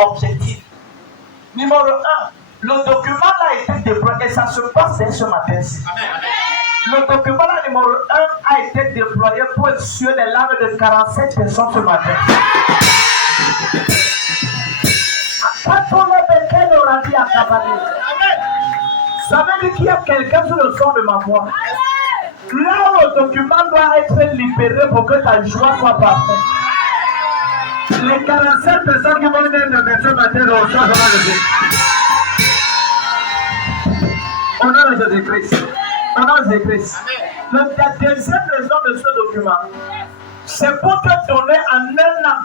objectif. Numéro 1, le document a été déployé et ça se passe dès ce matin-ci. Le document numéro 1 a été déployé pour essuyer les larmes de 47 personnes ce matin. Ça veut dire qu'il y a quelqu'un sous le son de ma voix. Là où le document doit être libéré pour que ta joie soit parfaite. Les 47 personnes qui vont venir de ce matin reçoivent le Jésus. Au nom de Jésus-Christ. Au nom de Jésus-Christ. La deuxième raison de ce document, c'est pour te donner en un an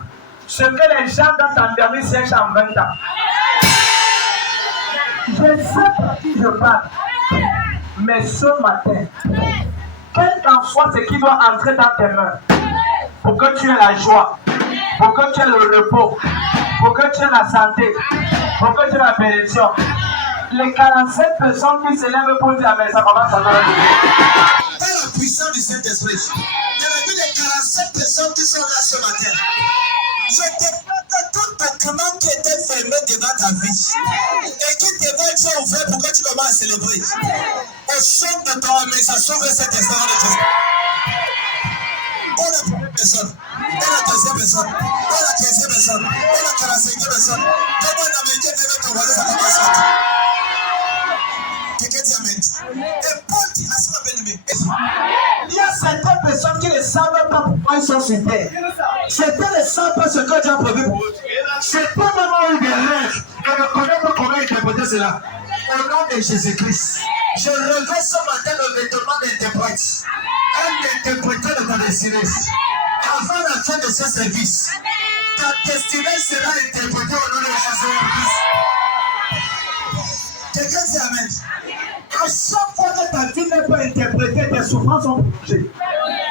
ce que les gens dans ta dernier siège en 20 ans. Je sais par qui je parle, mais ce matin, quel qu'en soit ce qui doit entrer dans tes mains, pour que tu aies la joie, pour que tu aies le repos, pour que tu aies la santé, pour que tu aies la bénédiction. Les 47 personnes qui se lèvent pour dire mais ça commence à donner. Par la puissance du Saint-Esprit, j'ai vu les 47 personnes qui sont là ce matin. Je déclare que tout document qui était fermé devant ta vie et qui devait être ouvert pour que tu commences à célébrer. Au son de ton âme, ça s'ouvre cet instant de Jésus. On la première personne, on la deuxième personne, on la quinzième personne, on la 45e personne. Comment un Américain devait te voir, ça commence à tout. Quelqu'un dit Amen. Et Paul dit à ce bien-aimé. Il y a certaines personnes qui ne savent pas pourquoi ils sont sur terre. Certains ne savent pas ce que Dieu a prévu pour eux. Certains même ont eu des rêves et ne connaissent pas comment interpréter cela. Au nom de Jésus-Christ, je revêt ce matin le vêtement d'interprète. Un interpréteur de ta destinée. Avant la fin de ce service, ta destinée sera interprétée au nom de Jésus-Christ. Quelqu'un dit Amen. À chaque fois que ta vie n'est pas interprétée, tes souffrances sont bougées.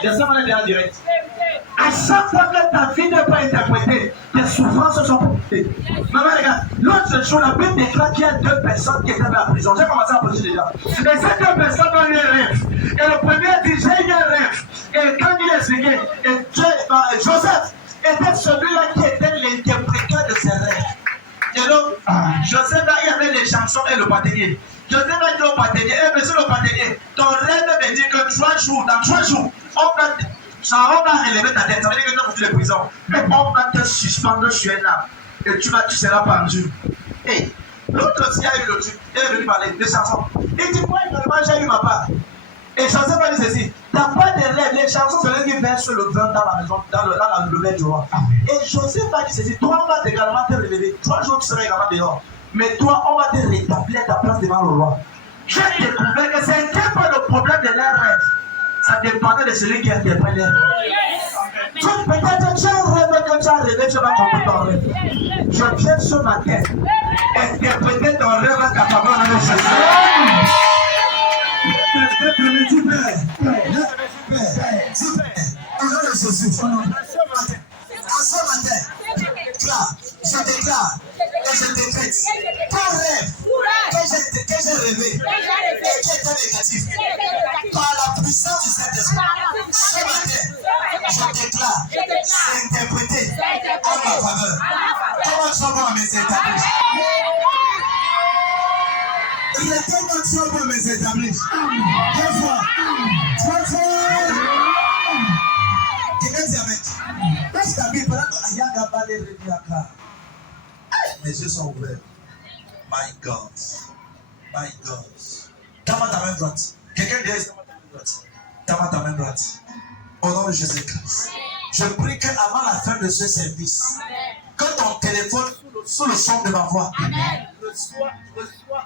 J'essaie de dire en direct. À chaque fois que ta vie n'est pas interprétée, tes souffrances sont bougées. Maman, regarde, l'autre jour, la Bible déclare qu'il y a 2 personnes qui étaient dans la prison. J'ai commencé à poser déjà. Et ces 2 personnes ont eu un rêve. Et le premier dit j'ai eu un rêve. Et quand il expliquait, Joseph était celui-là qui était l'interpréteur de ses rêves. Et donc, Joseph, il y avait les chansons et le bâtonnier. Joseph a dit au bâtonnier, monsieur le bâtonnier, ton rêve me dit que 3 jours, dans 3 jours, on va relever ta tête. Ça veut dire que tu es foutu de prison. Mais on va te suspendre sur un arbre. Et tu seras pendu. Et l'autre aussi a eu le truc. Il est venu parler des chansons. Il dit, moi, j'ai eu ma part. Et Joseph a dit ceci, t'as pas de rêve, les chansons c'est eux qui versent le vin dans la maison, dans le lait du roi. Et Joseph a dit ceci, toi on va également te relever, 3 jours tu seras également dehors. Mais toi on va te rétablir ta place devant le roi. J'ai découvert que c'était pas le problème de leur rêve. Ça dépendait de celui qui interprète les rêves. Peut-être tu as un rêve que tu as rêvé, tu vas comprendre ton rêve. Je viens ce matin interpréter ton rêve à ta faveur dans le Jésus. Je déclare et je décrète ton rêve que j'ai rêvé et qui était négatif par la puissance du Saint-Esprit. Ce matin, je déclare c'est interprété en ma faveur. Comment tu vas mes établis? Il est tellement sûr pour mes établis. 2 fois, 3 fois. Quelqu'un dit Amen. Parce que Bible, Ayaga Balé Rebiaka. Mes yeux sont ouverts. My God. My God. Tama ta main droite. Quelqu'un dit Tama ta main droite. Au nom de Jésus-Christ. Je prie qu'avant la fin de ce service, que ton téléphone, sous le son de ma voix,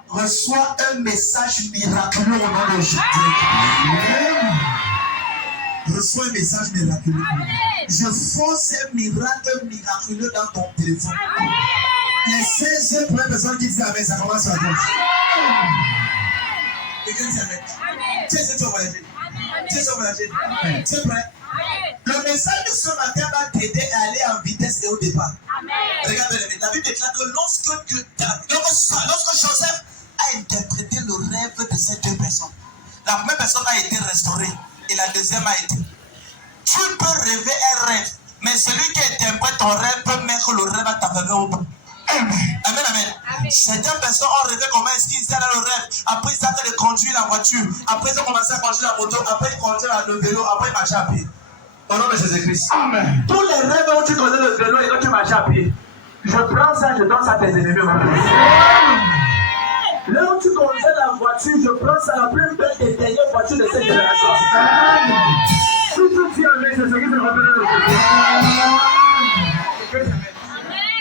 reçoit un message miraculeux au nom de Jésus. Reçois un message miraculeux. Je force un miracle miraculeux dans ton téléphone. Les 16 premières personnes qui disent Amen, ça commence à gauche. Quelqu'un dit Amen. Tu es tu vas voyager. Tu es voyager. Tu es prêt? Le message de ce matin va t'aider à aller en vitesse et au départ. Regarde, la Bible déclare que lorsque Joseph a interprété le rêve de ces 2 personnes, la première personne a été restaurée et la deuxième a été. Tu peux rêver un rêve, mais celui qui interprète ton rêve peut mettre le rêve à ta faveur au bout. Amen, amen. Certaines personnes ont rêvé comment est-ce qu'ils étaient dans le rêve. Après, ils avaient de conduire la voiture. Après, ils ont commencé à conduire la moto. Après, ils conduisaient le vélo. Après, ils marchaient à pied. Au nom de Jésus-Christ. Amen. Tous les rêves où tu conduis le vélo et que tu marches à pied, je prends ça, je donne ça à tes ennemis. Là où tu conduis la voiture, je prends ça, la plus belle des dernières voitures de cette génération. Si tu dis amen, c'est ce qui se rappelle le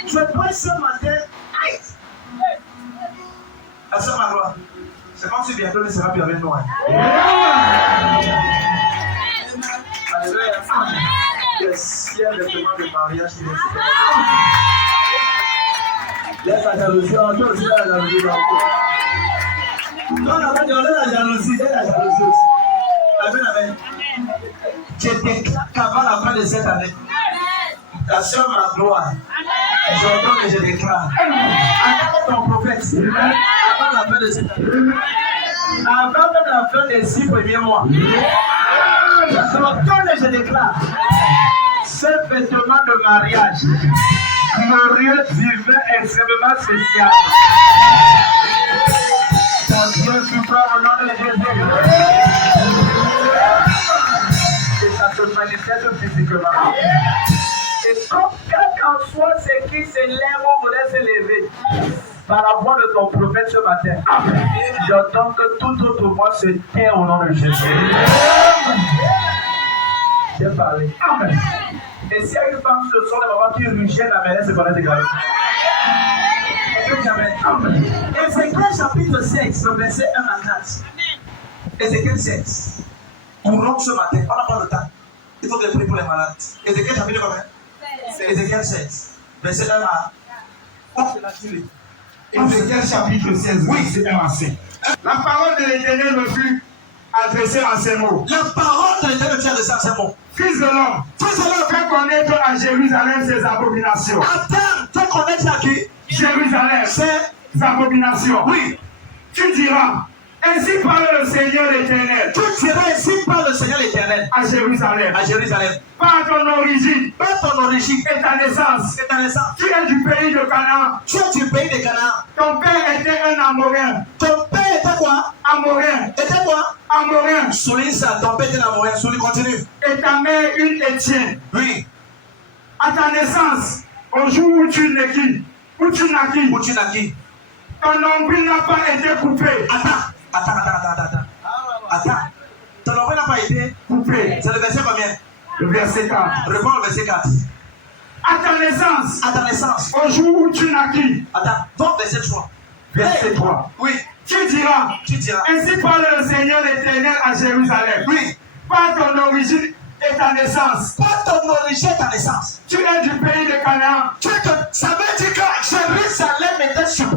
je prends ce matin. La soeur Marois, c'est comme si bientôt ne sera plus avec nous. Alléluia. Yes, il y a des demandes de mariage qui viennent se faire. Laisse la jalousie, toi aussi la jalousie. Non, on a pas de la jalousie, c'est la jalousie aussi. Amen, amen. Je déclare qu'avant la fin de cette année, la soeur Marois, j'entends et je déclare. Attends ton prophète, avant la fin de cette année, avant même la fin des 6 premiers mois, j'entends et je déclare. Ce vêtement de mariage, glorieux, divin, extrêmement spécial. Ton Dieu suprême au nom de Jésus. Et ça se manifeste physiquement. Et comme quel qu'en soit ce qui s'élève ou voulait s'élever, par la voix de ton prophète ce matin, j'entends que tout autre voix se tait au nom de Jésus. J'ai parlé. Amen. Et s'il y a une femme ce soir, les mamans qui rugissent, la mère se connaît également. Amen. Ézéchiel chapitre 6, le verset 1 à 4. Ézéchiel 6. On rentre ce matin, on n'a pas le temps. Il faut que je prie pour les malades. Ézéchiel chapitre combien? Ézéchiel 16. Verset 1 à 4. Ézéchiel chapitre 16, verset 1 à 5. La parole de l'Éternel me fut adressée en ces mots. La parole de l'Éternel fut adressée en ces mots. Fils de l'homme, fais connaître à Jérusalem ses abominations. Attends, fais connaître à qui? Jérusalem, ses abominations. Oui. Tu diras, ainsi parle le Seigneur l'Éternel. Tu diras, ainsi parle le Seigneur l'Éternel. À Jérusalem. À Jérusalem. Par ton origine. Par ton origine. Et ta naissance. Et ta naissance. Tu es du pays de Canaan. Tu es du pays de Canaan. Ton père était un Amoréen. Ton père était quoi? Amoréen. Était quoi? Amoréen. Souligne ça, ton père était un Amoréen. Souligne, continue. Et ta mère une Étienne. Oui. À ta naissance, au jour où tu naquis, ton nombril n'a pas été coupé. Attends. Ton nombril n'a pas été coupé. C'est le verset combien? Le verset 4. Réponds le verset 4. À ta naissance, au jour où tu naquis. Attends, bon, verset 3. Verset 3. Oui. Tu diras, ainsi parle le Seigneur l'Éternel à Jérusalem. Oui. Par ton origine et ta naissance. Par ton origine et ta naissance. Tu es du pays de Canaan. Ça veut dire que Jérusalem était sur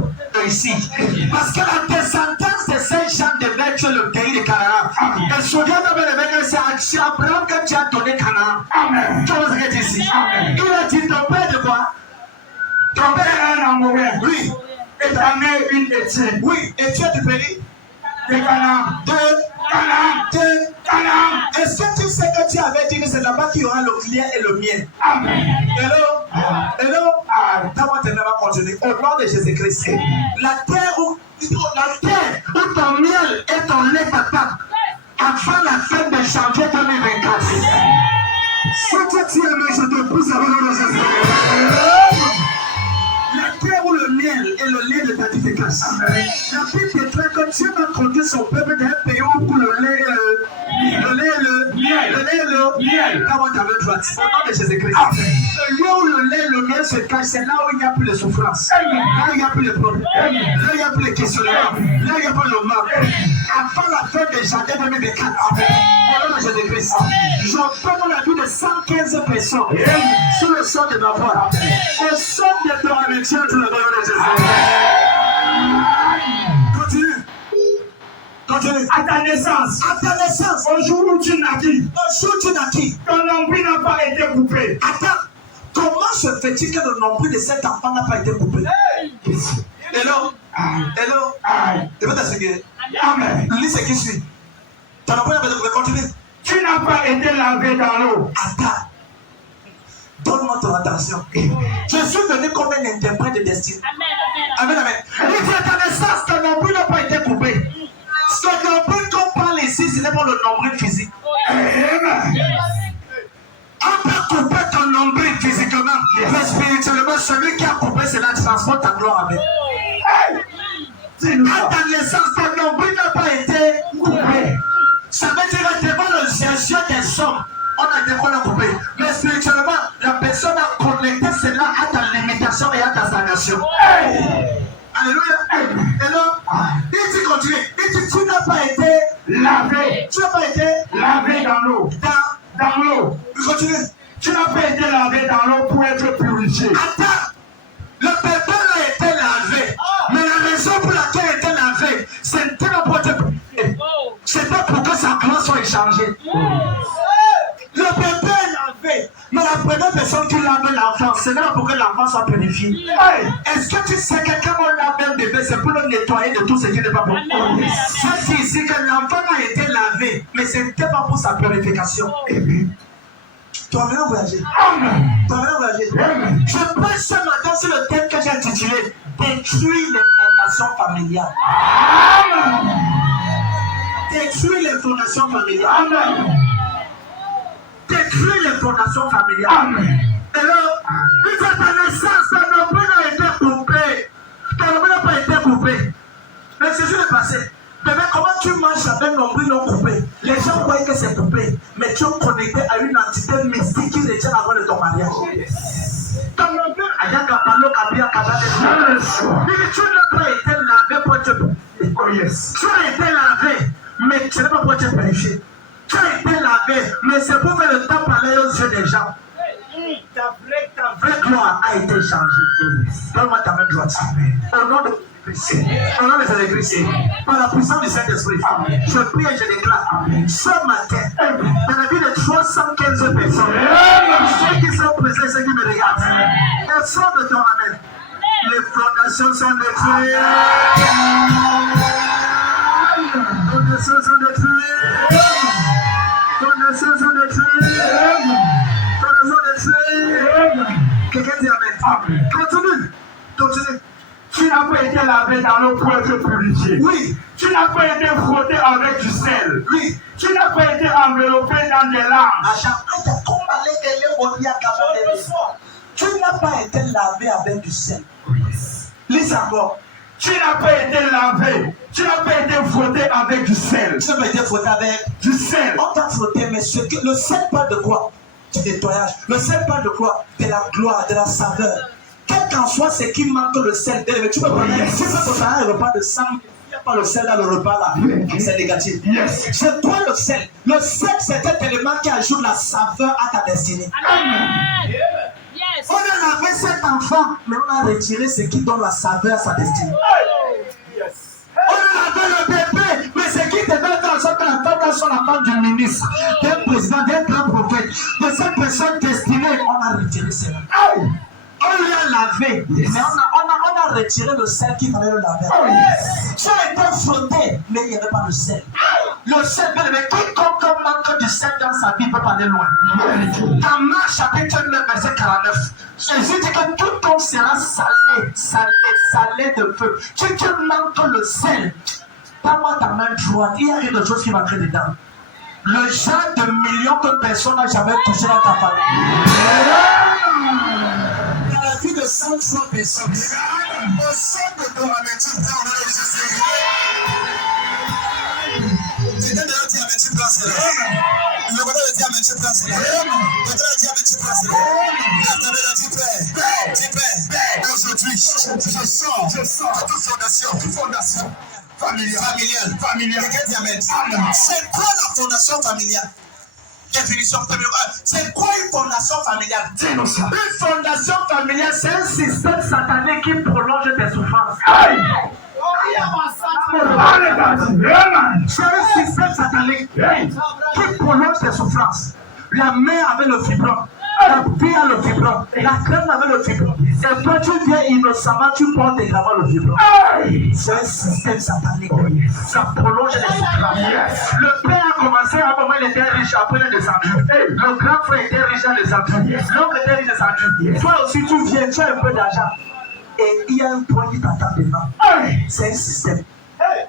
ici. Parce que la descendance de ces gens devait être le pays de Canaan. Et souviens-toi de c'est à Abraham que tu as donné Canaan. Amen. Tu vois ce qu'il dit ici? Amen. Il a dit ton père de quoi? Ton père est un Amoréen. Oui. Et ta mère une Étienne. Oui. Et tu es du pays de Canaan. Est-ce que tu sais que tu avais dit que c'est là-bas qu'il y aura le lien et le mien? Amen. Hello? Comment tu vas continuer? Au nom de Jésus-Christ. La terre où ton miel et ton lait t'attendent avant la fin de janvier 2024. Si tu aimes, je te pousse avec le nom de Jésus. La terre où le miel et le lait de tatification. La Bible déclare que Dieu va conduire son peuple d'un pays où le lait Comment tu avais droit? Au nom de Jésus-Christ. Le lieu où le lait et le miel se cachent, c'est là où il n'y a plus de souffrance. Là où il n'y a plus de problème. Là où il n'y a plus de questionnement. Là où il n'y a plus de mal. Avant la fin de janvier 2024. Au nom de Jésus-Christ. J'entends la vie de 115 personnes sur le son de ma voix. Au son de ton action, tu le nom de Jésus. Continue. À ta naissance, au jour où tu naquis, ton nombril n'a pas été coupé. Attends, comment se fait-il que le nombril de cet enfant n'a pas été coupé? Hello? Je vais t'expliquer. Amen. Lis ce qui suit. Ton nombril n'a pas été coupé. Continue. Tu n'as pas été lavé dans l'eau. Attends. Donne-moi ton attention. Je suis venu comme un interprète de destinée. Amen, amen. Il dit à ta naissance, ton nombril n'a pas été coupé. Ce nombril qu'on parle ici, ce n'est pas le nombril physique. On peut couper ton nombril physiquement, mais spirituellement, celui qui a coupé, c'est la transporte ta gloire avec. À ta naissance, ton nombril n'a pas été coupé. Ça veut dire que devant le chercheur des sommes, on a été coupé. Mais spirituellement, la personne a connecté cela à ta limitation et à ta stagnation. Alléluia. Et là, il dit continue. Il dit tu n'as pas été lavé. Tu n'as pas été lavé dans l'eau. Dans l'eau. Continue. Tu n'as pas été lavé dans l'eau pour être purifié. Attends. Le bébé a été lavé. Mais la raison pour laquelle il était lavé, c'était pas pour être purifié. C'était pour que sa gloire soit échangée. Le bébé est lavé. Mais la première personne qui lave l'enfant, c'est là pour que l'enfant soit purifié. Est-ce que tu sais que quand on lave un bébé, c'est pour le nettoyer de tout ce qui n'est pas bon? Ça dit ici que l'enfant a été lavé, mais ce n'était pas pour sa purification. Tu vas venir voyager. Tu vas venir voyager. Je pense ce matin sur le thème que j'ai intitulé Détruire les fondations familiales. Détruire les fondations familiales. Détruire les fondations familiales. Et là, il dit à ta naissance, ton nombril a été coupé. Ton nombril n'a pas été coupé. Mais c'est juste le passé. Bébé, comment tu marches avec un nombril non coupé? Les gens voient que c'est coupé, mais tu es connecté à une entité mystique qui retient avant de ton mariage. Ton nombril, il dit tu n'as pas été lavé pour te purifier. Tu as été lavé, mais tu n'as pas pour te purifier. Tu as été lavé, mais c'est pour faire le temps parler aux yeux des gens. Ta vraie gloire a été changée. Donne-moi ta main droite. Au nom de Christ, au nom de Jésus-Christ, par la puissance du Saint-Esprit, je prie et je déclare ce matin, dans la vie de 315 personnes, ceux qui sont présents, ceux qui me regardent, elles sont de ton amen. Les fondations sont détruites. Les fondations sont détruites. Fondations sont détruites. Quelqu'un dit amen. Continue. Continue. Tu n'as pas été lavé dans l'eau pour être purifié. Oui. Tu n'as pas été frotté avec du sel. Oui. Tu n'as pas été enveloppé dans des larmes. Tu n'as pas été lavé avec du sel. Lise encore. Tu n'as pas été lavé. Tu n'as pas été frotté avec du sel. Tu n'as pas été frotté avec du sel. On t'a frotté, mais le sel parle de quoi? Du nettoyage. Le sel parle de quoi? De la gloire, de la saveur. Quel qu'en soit ce qui manque le sel, mais tu peux préparer un repas de sang. Il n'y a pas le sel dans le repas là. C'est négatif. C'est toi le sel. Le sel, c'est un élément qui ajoute la saveur à ta destinée. Amen. On a lavé cet enfant, mais on a retiré ce qui donne la saveur à sa destinée. On a lavé le bébé, mais ce qui devait faire en sorte que la femme soit la femme du ministre, d'un président, d'un grand prophète, de cette personne destinée, on a retiré cela. On lui a lavé, mais on a retiré le sel qui fallait le laver. Tu as été frotté, mais il n'y avait pas le sel. Le sel, mais quiconque manque du sel dans sa vie peut pas aller loin. Dans Marc chapitre 9, verset 49, Jésus dit que tout homme sera salé de feu. Tu manques le sel. Pas-moi ta main droite, il y a quelque chose qui va créer dedans. Le genre de millions de personnes n'a jamais touché dans ta famille. Dans la vie de 103 personnes, au sein de ton amitié, quelqu'un de dire amitié place là. Le côté de dire amitié place là. Le côté de dire amitié place là. Aujourd'hui, je sors toute fondation familiale. Quelqu'un dit amen. C'est quoi la fondation familiale? Définition familiale. C'est quoi une fondation familiale? Dis-nous ça. Une fondation familiale, c'est un système satanique qui prolonge tes souffrances. C'est un système satanique qui prolonge tes souffrances. La mère avait le fibron. La fille a le fibron. La crème avait le fibron. Et toi, tu viens innocemment, tu portes également le fibron. C'est un système satanique. Ça prolonge les souffrances. Le père a commencé à un moment, il était riche, après il est descendu. Le grand frère était riche, il est descendu. L'autre était riche, descendu. Toi aussi, tu viens, tu as un peu d'argent. Et il y a un point qui t'attend devant. C'est un système.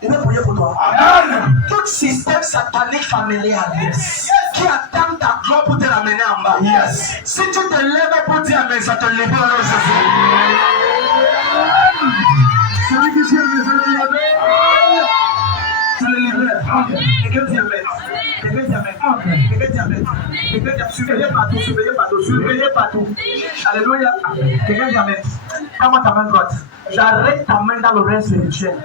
Il va prier pour toi. Amen. Tout système satanique familial qui attend ta gloire pour te ramener en bas. Yes. Si tu te lèves pour dire Amen, ça te libère en Jésus. Celui qui dit Amen, ça le libère. Ça le libère. Quelqu'un dit Amen. Quelqu'un dit Amen. Quelqu'un dit Amen. Quelqu'un dit surveillez partout, surveillez partout, surveillez partout. Alléluia. Quelqu'un dit Amen. Comment ta main droite? J'arrête ta main dans l'oreille spirituelle.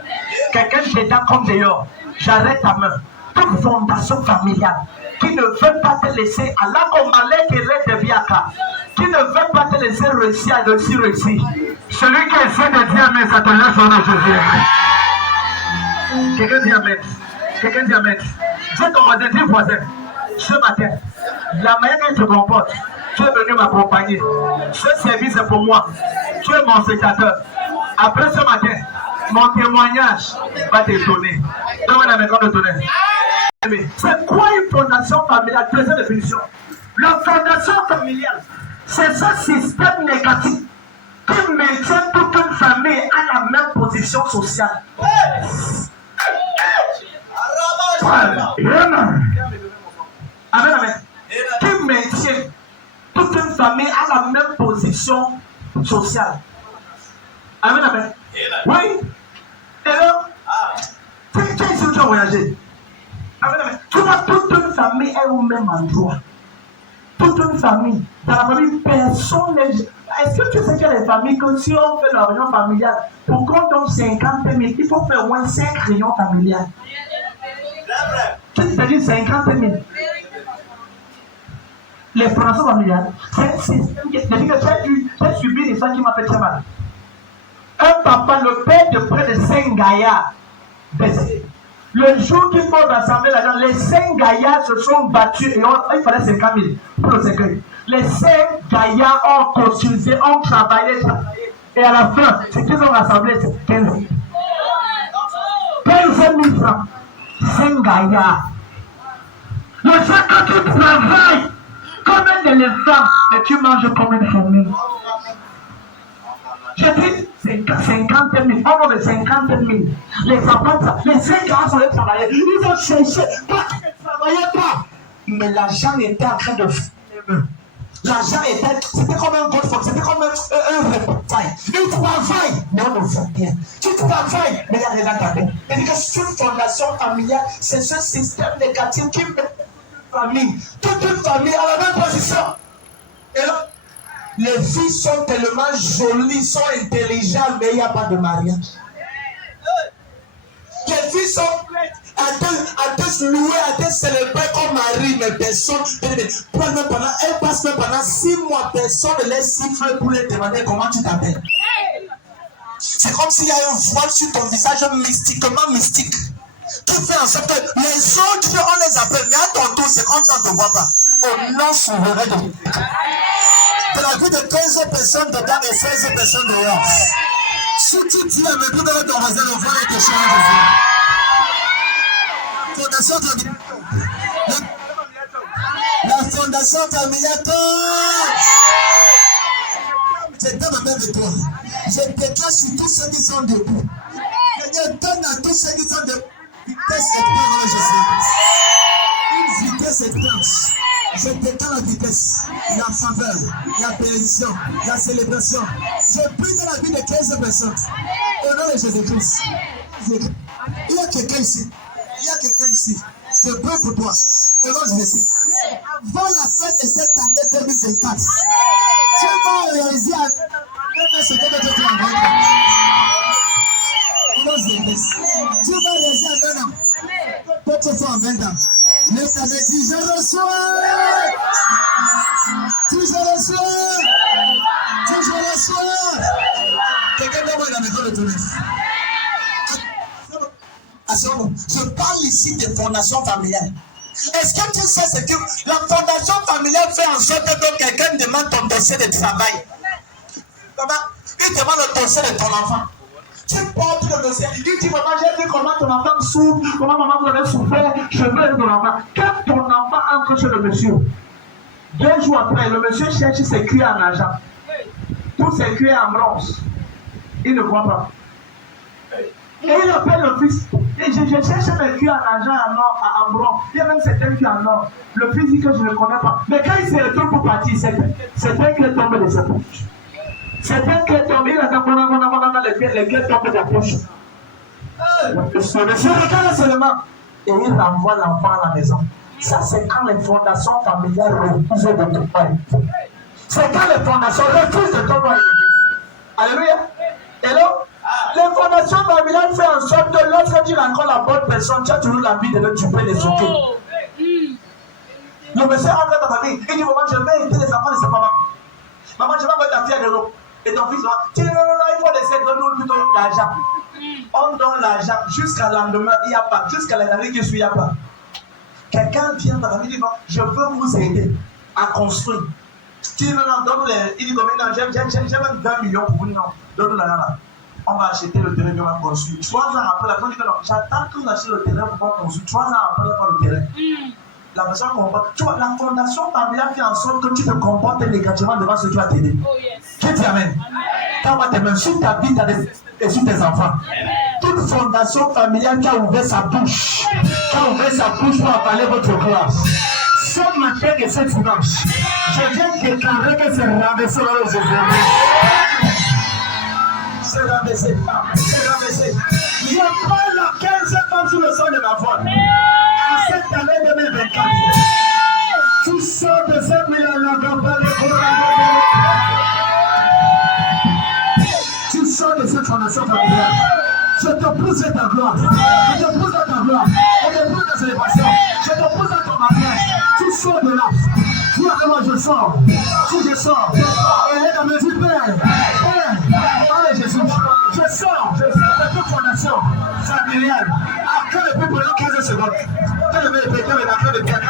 Quelqu'un dedans comme dehors. J'arrête ta main. Toute fondation familiale qui ne veut pas te laisser à la commandée qui est de Viaka, qui ne veut pas te laisser réussir à réussir. Celui qui essaie de dire Amen, ça te laisse au nom de Jésus. Quelqu'un dit Amen. Quelqu'un dit Amen. Dis ton voisin, dis voisin. Ce matin, la manière dont tu te comportes, tu es venu m'accompagner. Ce service est pour moi. Tu es mon spectateur. Après ce matin, mon témoignage va t'étonner. Donne-moi la main de donner. C'est quoi une fondation familiale? Deuxième définition. La fondation familiale, c'est ce système négatif qui maintient toute une famille à la même position sociale. Amen. Amen. Qui maintient toute une famille à la même position sociale. Amen, amen. Oui. Et là, tu es ici où tu as voyagé. Amen, amen. Tu vois, toute une famille est au même endroit. Toute une famille. Dans la famille, personne n'est. Est-ce que tu sais qu'il y a des familles que si on fait la réunion familiale, pour qu'on donne 50 000, il faut faire au moins 5 réunions familiales. Qu'est-ce que tu dis 50 000? Les formations familiales, c'est un système qui est. Depuis que j'ai subi des gens qui m'appellent très mal. Un papa, le père de près de 5 gaillards, le jour qu'ils vont rassembler l'argent, les 5 gaillards se sont battus et il fallait 50 000 pour le cercueil. Les 5 gaillards ont construit, ont travaillé, et à la fin, ce qu'ils ont rassemblé, c'est 15 000. 15 000 francs. 5 gaillards. Le jour que tu travailles comme un éléphant, et tu manges comme une famille. Je dis 50 000, on de 50 000. Les enfants, les 5 gars sont allés travailler. Ils ont cherché, pas qu'ils ne travaillaient pas. Mais l'argent était en train de faire. L'argent était, c'était comme un gold, c'était comme un reptile. Ils travaillent, mais on ne fait rien. Tu travailles, mais il n'y a rien à t'amener. Et que c'est une fondation familiale, c'est ce système négatif qui met toute une famille à la même position. Et là, les filles sont tellement jolies, sont intelligentes, mais il n'y a pas de mariage. Les filles sont prêtes à te louer, à te célébrer comme mari, mais personne. Elles passent même pendant 6 mois, personne ne les siffle pour les demander comment tu t'appelles. C'est comme s'il y a un voile sur ton visage mystiquement mystique. Qui fait en sorte que les autres, on les appelle, mais à ton tour, c'est comme ça on ne te voit pas. On lance souverain de la vie de 15 personnes dedans et 16 personnes dehors. Si tu dis à mes plus de ton voisin, le voile est te change. Fondation familiale. La fondation familiale. C'est dans ma main de toi. Je déclare sur tous ceux qui sont debout. Je donne à tous ceux qui sont debout. Vitesse extrême, Jésus. Une vitesse extrême. Je déclare la vitesse, la faveur, la bénédiction, la célébration. Je prie dans la vie de 15 personnes. Au nom de Jésus-Christ. Il y a quelqu'un ici. Il y a quelqu'un ici. Je prie pour toi. Au nom de Jésus. Avant la fin de cette année 2024, tu vas réaliser ce que tu as envoyé. Tu vas réaliser en 1 an. D'autres fois en 20 ans. L'État me dit, je reçois. Tu je reçois. Tu je reçois. Quelqu'un donne-moi la maison de tourner. Je parle ici des fondations familiales. Est-ce que tu sais ce que la fondation familiale fait en sorte que quelqu'un demande ton dossier de travail? Comment? Il demande le dossier de ton enfant. Tu portes le dossier. Il dit, maman, j'ai vu comment ton enfant souffre, comment maman vous avez souffert, je veux ton enfant. Quand ton enfant entre chez le monsieur, 2 jours après, le monsieur cherche ses cuillers en argent. Tous ses cuillers en bronze. Il ne voit pas. Et il appelle le fils. Et je cherche mes cuillers en argent en bronze. Il y a même certains cuillers en or. Le fils dit que je ne connais pas. Mais quand il se retrouve pour partir, c'est un qui est tombé de sa poche. C'est un qui est tombé, il a les pieds tombés de la poche. Le monsieur regarde seulement. Et il renvoie l'enfant à la maison. Ça, c'est quand les fondations familiales refusent de te faire. C'est quand les fondations refusent de te faire. Alléluia. Et là, les fondations familiales font en sorte que lorsque tu rencontres la bonne personne, tu as toujours l'envie de le tuer, les soquer. Le monsieur entre dans ta famille, il dit, maman, je vais aider les enfants de sa maman. Maman, je vais mettre ta fille à l'euro. Et ton fils va dire, non, il faut laisser donner plutôt l'argent. On donne l'argent jusqu'à l'endemain, il n'y a pas. Jusqu'à l'année qui suit, il n'y a pas. Quelqu'un vient dans ta famille, il dit, je veux vous aider à construire. Tu dis, non, donne les. Il dit, non, j'ai même 20 millions pour vous. Non, donne-le là. On va acheter le terrain, on va construire. 3 ans après, la personne dit, non, j'attends que vous achetez le terrain pour pouvoir construire. 3 ans après, on va faire le terrain. La personne comprend. Tu vois, la fondation familiale fait en sorte que tu te comportes négativement devant ceux qui vont t'aider. Qui t'amène? Quand on t'amène sur ta vie et sur tes enfants. Toute fondation familiale qui a ouvert sa bouche, pour avaler votre gloire. Ce matin et ce dimanche, je viens déclarer que c'est rabaissé dans le Jésus. C'est rabaissé. C'est rabaissé. Je parle à 15 femmes sur le son de ma voix. En cette année 2024, tu sors de cette tu sors de cette fondation familiale. Je te pousse à ta gloire. Je te pousse à ta gloire. Je te pousse à ta célébration. Je te pousse à ton mariage. Tu sors de là. Dis à moi, je sors. Si je sors, elle est dans mes yeux, Père. Oh Jésus, je sors de toute fondation familiale. Après le plus pendant 15 secondes. Quand le père est en train de prier,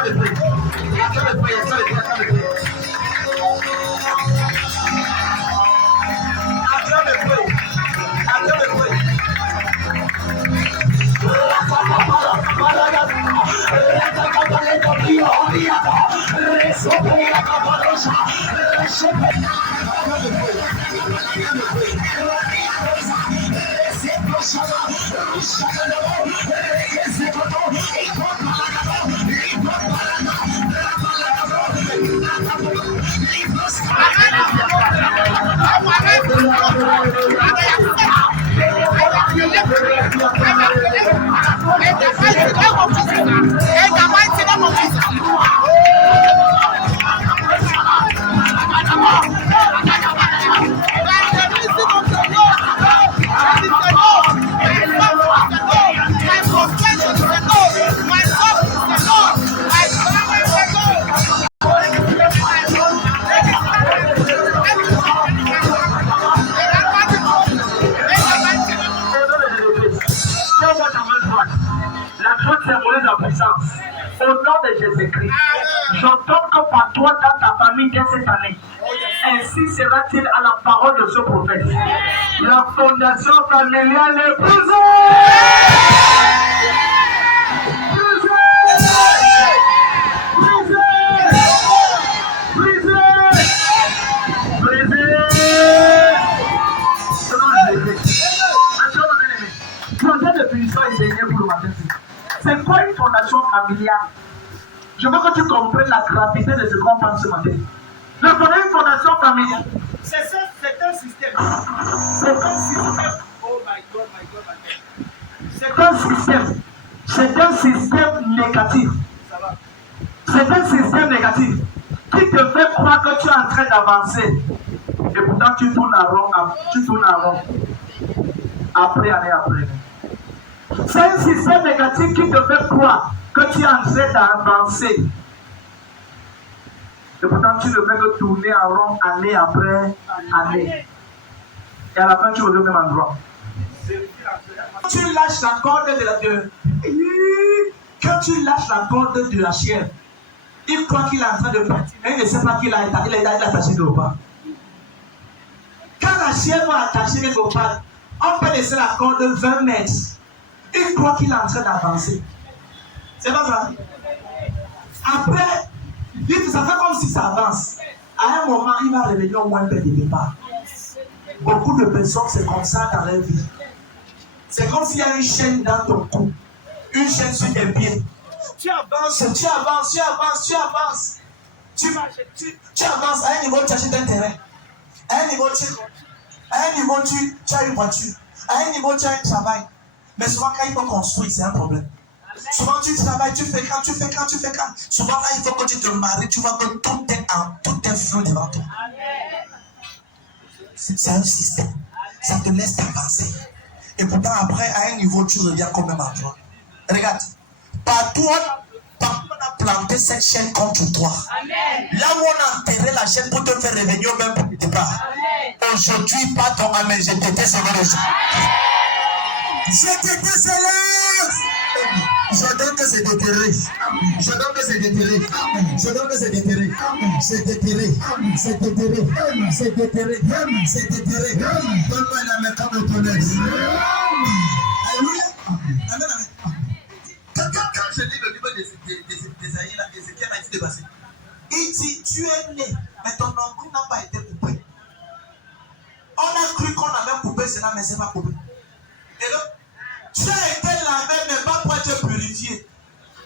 au nom de Jésus-Christ, j'entends que par toi dans ta famille dès cette année, ainsi sera-t-il à la parole de ce prophète. La fondation familiale est brisée. C'est quoi une fondation familiale? Je veux que tu comprennes la gravité de ce qu'on pense ce matin. Le connaître une fondation familiale, c'est un système. C'est un système. Oh my God, my God, my God. C'est un système. C'est un système négatif. C'est un système négatif qui te fait croire que tu es en train d'avancer. Et pourtant tu tournes en rond. Après, année après. C'est un système négatif qui te fait croire que tu es en train d'avancer. Et pourtant, tu ne fais que tourner en rond année après année. Et à la fin, tu reviens au même endroit. Tu lâches la corde Quand tu lâches la corde de la chienne, il croit qu'il est en train de partir, mais il ne sait pas qu'il a attaché quelque part. Quand la chienne va attacher quelque part, on peut laisser la corde de 20 mètres. Il croit qu'il est en train d'avancer. C'est pas ça? Après, ça fait comme si ça avance. À un moment, il va revenir au moins de départ. Beaucoup de personnes, c'est comme ça dans leur vie. C'est comme s'il y a une chaîne dans ton cou. Une chaîne sur tes pieds. Tu avances. Tu avances. À un niveau, tu achètes un terrain. À un niveau, tu as une voiture. À un niveau, tu as un travail. Mais souvent, quand il faut construire, c'est un problème. Souvent, tu travailles, tu fais quand. Souvent, là, il faut que tu te maries. Tu vois que tout est flou devant toi. C'est un système. Ça te laisse avancer. Et pourtant, après, à un niveau, tu reviens quand même à toi. Regarde. Partout, on a planté cette chaîne contre toi. Amen. Là où on a enterré la chaîne pour te faire revenir au même point de départ. Aujourd'hui, pas ton amen, je te décèle les gens. Je te décèle. Je donne que c'est déterré. Je donne que c'est déterré. Je donne que c'est déterré. C'est déterré. C'est déterré. C'est déterré. C'est déterré. Donne-moi la main comme le tonnerre. Alléluia. Amen, amen. Quand je lis le livre d'Ésaïe, Ézéchiel a été dépassé. Il dit, tu es né, mais ton nombril n'a pas été coupé. On a cru qu'on avait coupé cela, mais ce n'est pas coupé. Et donc, tu as été lavé, mais pas pour être purifié.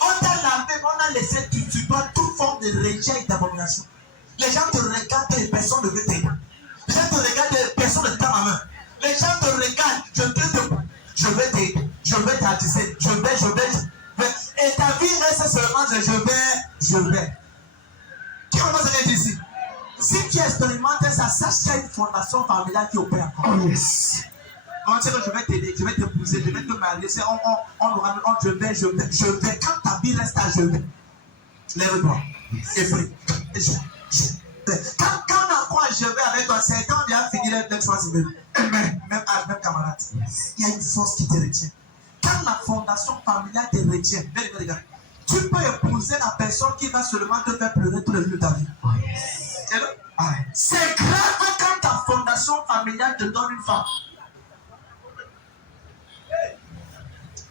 On t'a lavé, on a laissé, tu dois toute forme de rejet et d'abomination. Les gens te regardent et personne ne veut t'aider. Les gens te regardent et personne ne tend la main. Les gens te regardent, je vais t'aider, je vais t'attiser, je vais. Et ta vie reste seulement de je vais. Qui va se dire ici? Si tu expérimentes ça, sache qu'il y a une fondation familiale qui opère. Oh yes. On dit que je vais t'aider, je vais t'épouser, je vais te marier. Je vais. Quand ta vie reste à je vais, lève-toi et prie. Quand on a quoi je vais avec toi, c'est quand on vient finir les 3 semaines. Même âge, même camarade. Il y a une force qui te retient. Quand la fondation familiale te retient, regarde, tu peux épouser la personne qui va seulement te faire pleurer tous les jours de ta vie. C'est grave quand ta fondation familiale te donne une femme.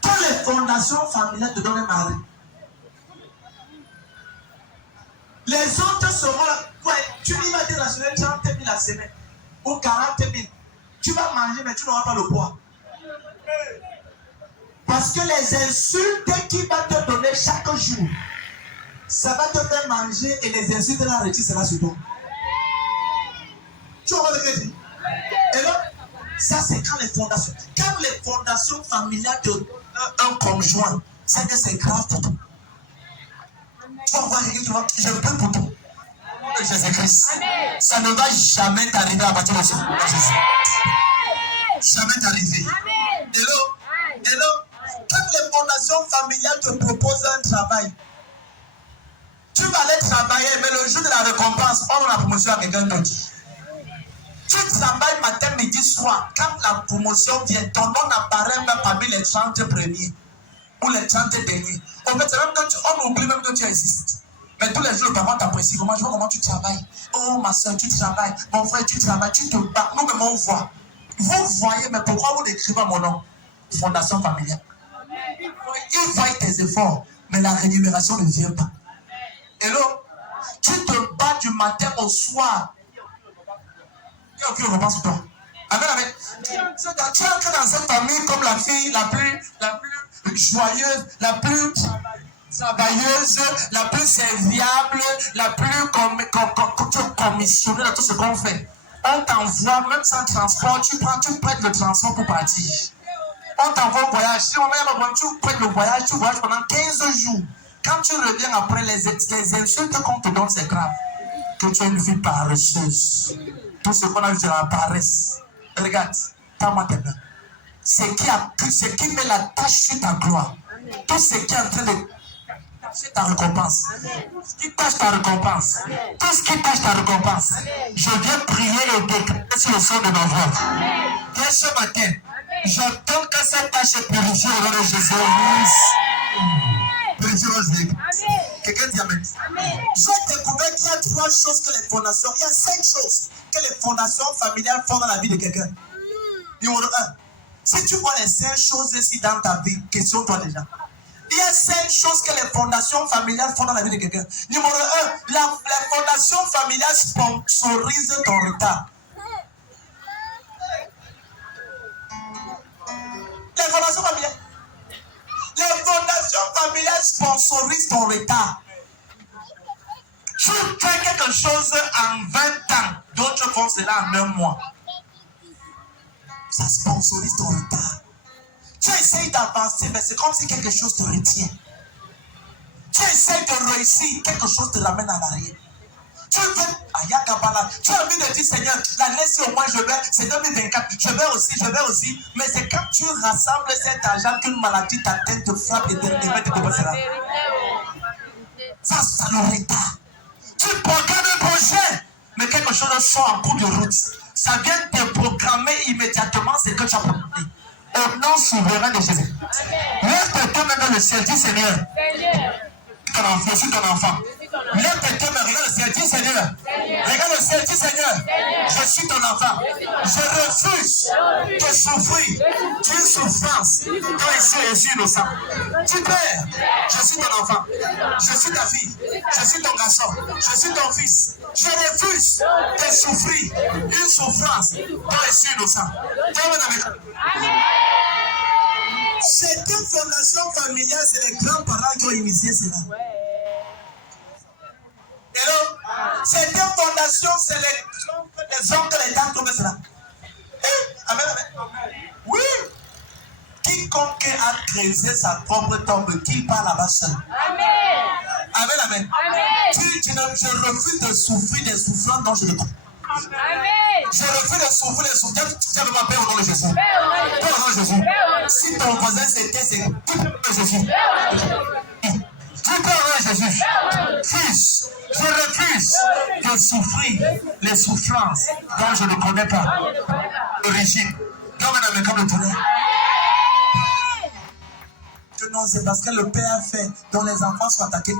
Quand les fondations familiales te donnent un mari, les autres seront là. Ouais, tu lui vas te rationner 30 000 la semaine ou 40 000. Tu vas manger, mais tu n'auras pas le poids. Parce que les insultes qu'il va te donner chaque jour, ça va te faire manger et les insultes de la réussite sera sur toi. Tu vois ce que je dis? Et donc, ça c'est quand les fondations familiales de un conjoint, c'est que c'est grave pour toi. Tu vas voir quelqu'un qui va, je peux pour toi. Jésus-Christ. Ça ne va jamais t'arriver à partir de ce moment. Jamais t'arriver. Hello. Quand les fondations familiales te proposent un travail, tu vas aller travailler, mais le jour de la récompense, on donne la promotion à quelqu'un d'autre. Tu travailles matin, midi, soir. Quand la promotion vient, ton nom apparaît même parmi les 30 premiers ou les 30 derniers. En fait, c'est même que on oublie même que tu existes. Mais tous les jours, le parent t'apprécie. Comment je vois comment tu travailles. Oh, ma soeur, tu travailles. Mon frère, tu travailles. Tu te bats. Nous-mêmes, on voit. Vous voyez, mais pourquoi vous décrivez mon nom? Fondation familiale. Ils voient tes efforts, mais la rémunération ne vient pas. Hello? Tu te bats du matin au soir. Il n'y a aucune réponse pour toi. Amen, amen. Tu entres dans cette famille comme la fille la plus joyeuse, la plus travailleuse, la plus serviable, la plus commissionnée dans tout ce qu'on fait. On t'envoie, même sans transport, tu prêtes le transport pour partir. On t'envoie au voyage. Si tu prêtes le voyage, tu voyages pendant 15 jours. Quand tu reviens après, les insultes qu'on te donne, c'est grave. Que tu as une vie paresseuse. Tout ce qu'on a vu, c'est la paresse. Regarde, tends-moi tes mains. Ce qui met la tâche sur ta gloire. Tout ce qui est en train de tâcher ta récompense. Ce qui tâche ta récompense. Tout ce qui tâche ta récompense. Je viens prier et déclarer sur le sol de ma voix. Dès ce matin, j'entends que cette tâche est purifiée au nom de Jésus. Quelqu'un dit Amen. J'ai découvert qu'il y a 3 choses que les fondations, il y a 5 choses que les fondations familiales font dans la vie de quelqu'un. Numéro 1, si tu vois les 5 choses ici dans ta vie, questionne-toi déjà. Il y a 5 choses que les fondations familiales font dans la vie de quelqu'un. Numéro 1, les fondations familiales sponsorisent ton retard. Les fondations familiales. Les fondations familiales sponsorisent ton retard. Tu fais quelque chose en 20 ans, d'autres font cela en 1 mois. Ça sponsorise ton retard. Tu essayes d'avancer, mais c'est comme si quelque chose te retient. Tu essayes de réussir, quelque chose te ramène en arrière. Tu as envie de dire, Seigneur, l'année-ci au moins je vais, c'est 2024, je vais aussi. Mais c'est quand tu rassembles cet argent qu'une maladie t'atteint, te frappe et te dépasse. Ça le retard. Tu programmes un projet, mais quelque chose sort en cours de route. Ça vient te programmer immédiatement ce que tu as programmé. Au nom souverain de Jésus. Lève tes mains dans le ciel, dis Seigneur. Je suis ton enfant. Lève tes mains, regarde le ciel, dis Seigneur. Regarde le ciel, dis Seigneur. Je suis ton enfant. Je refuse de souffrir d'une souffrance quand je suis innocent. Tu pères, je suis ton enfant. Je suis ta fille. Je suis ton garçon. Je suis ton fils. Je refuse de souffrir une souffrance quand je suis innocent. Amen. Certaines fondations familiales, c'est les grands-parents qui ont initié cela. Hello? Certaines fondations, c'est les oncles et les tantes qui ont fait cela. Amen, amen. Oui. Quiconque a creusé sa propre tombe, qui part là-bas seul. Amen. Amen, amen. Je refuse de souffrir des souffrances dont je ne comprends. Je refuse de souffrir des souffrances. Tu veux m'appeler au nom de Jésus. Au nom de Jésus. Si ton voisin c'était, c'est tu peux de Jésus. Tu peux au nom de Jésus. Fils, je refuse de souffrir les souffrances dont je ne connais pas l'origine. Comme le tonnerre. Non, c'est parce que le Père a fait, dont les enfants sont attaqués.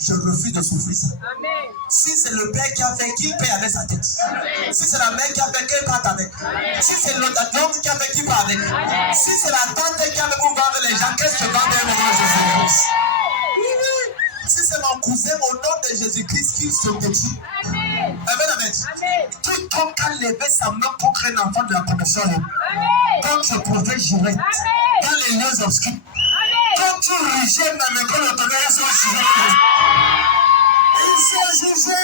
Je refuse de souffrir ça. Amen. Si c'est le Père qui a fait, qu'il paie avec sa tête. Amen. Si c'est la mère qui a fait, qu'elle parte avec. Amen. Si c'est l'autre qui a fait, qu'il part avec. Amen. Si c'est la tante qui a fait pour vendre les gens, qu'est-ce que vend au nom de Jésus-Christ? Si c'est mon cousin, au nom de Jésus-Christ, qu'il se détruit. Amen. Amen, amen. Quiconque a levé sa main contre un enfant de la commission, comme je pouvais jurer, dans les lieux obscurs. Quand tu rejettes ma main, quand le tonnerre est sur le il s'est jugé.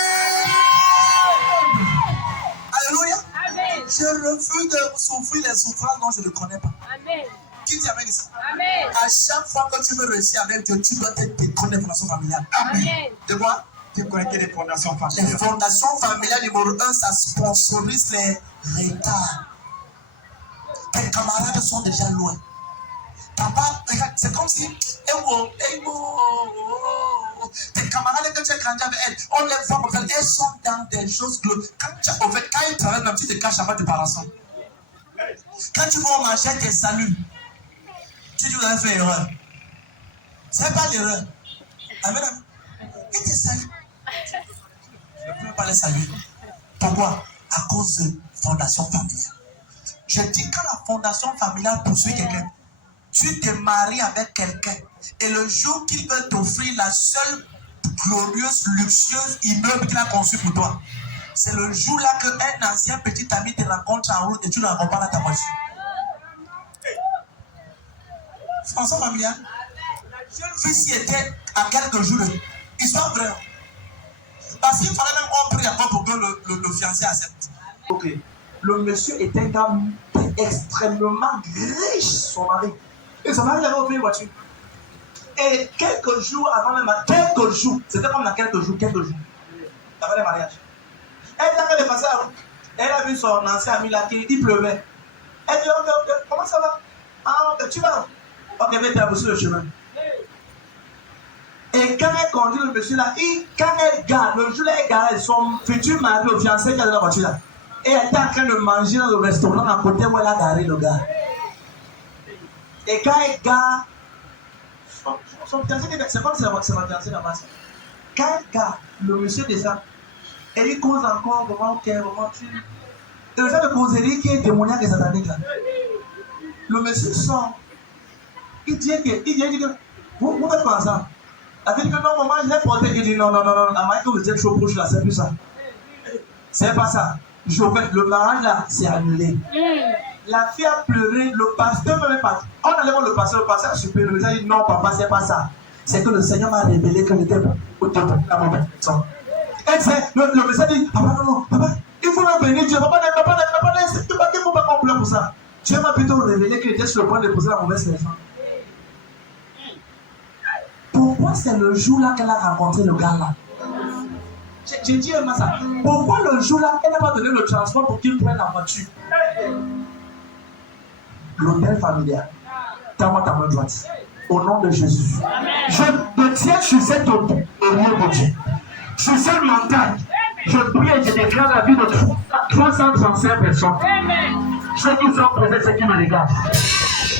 Alléluia. Amen. Je refuse de souffrir les souffrances dont je ne connais pas. Amen. Qui dit Amen ici? Amen. À chaque fois que tu veux réussir avec Dieu, tu dois te déconnecter des fondations familiales. Amen. De quoi? Déconnecter des fondations familiales. Les fondations familiales, numéro 1, ça sponsorise les retards. Tes camarades sont déjà loin. Papa, c'est comme si tes camarades que tu as grandi avec elles, on les voit comme ça, elles sont dans des choses globales. Quand ils travaillent, même tu te caches avant de parler. Quand tu vas au marché, tes saluts. Tu dis vous avez fait erreur. C'est pas l'erreur. Amen, amen. Et tes saluts. Je ne peux pas les saluer. Pourquoi? À cause de fondation familiale. Je dis quand la fondation familiale poursuit quelqu'un, tu te maries avec quelqu'un et le jour qu'il veut t'offrir la seule glorieuse, luxueuse immeuble qu'il a conçu pour toi, c'est le jour-là qu'un ancien petit ami te rencontre en route et tu le accompagnes à ta voiture. Fondation familiale. La jeune fille s'y était à quelques jours. Histoire vraie. Parce qu'il fallait même qu'on prie encore pour que le fiancé accepte. Ok. Le monsieur était un gars extrêmement riche, son mari. Et son mari avait offert une voiture. Et quelques jours avant le mariage, c'était comme dans quelques jours, avant le mariage. Elle est passée à la route. Elle a vu son ancien ami là, il pleuvait. Elle dit, ok, comment ça va? Ah, ok, tu vas? Ok, mais tu as reçu le chemin. Et quand elle conduit le monsieur là, quand elle garde, le jour où elle garde son futur mari, le fiancé qui est dans la voiture là, et elle était en train de manger dans le restaurant à côté où elle a garé le gars. Et quand elle garde, Son fiancé, c'est comme c'est ma fiancée là-bas. Quand le monsieur descend, et il cause encore vraiment ok, vraiment tu. Et le fait de causerie qui est démoniaque et satanique là. Le monsieur sort. Il dit que vous faites quoi ça? Elle dit que non, maman, je l'ai porté. Il dit non, la que vous êtes chaud bouche là, c'est plus ça. C'est pas ça. Le mariage là, c'est annulé. La fille a pleuré, le pasteur même pas. On allait voir le pasteur a super, le pasteur a dit non, papa, c'est pas ça. C'est que le Seigneur m'a révélé que j'étais au top de la maman. Et c'est, le pasteur dit, papa, non, papa, il faut la bénir Dieu, papa, c'est pas qu'il ne faut pas qu'on pleure pour ça. Dieu m'a plutôt révélé qu'il était sur le point de poser la mauvaise leçon. Pourquoi c'est le jour-là qu'elle a rencontré le gars là? J'ai dit à ça. Pourquoi le jour-là, elle n'a pas donné le transport pour qu'il prenne la voiture? L'hôtel familial. Tends-moi ta main droite. Au nom de Jésus. Je me tiens sur cette eau au nom de Dieu. Sur cette montagne, je prie et je déclare la vie de 335 personnes. Ceux qui sont présents, ceux qui me regardent.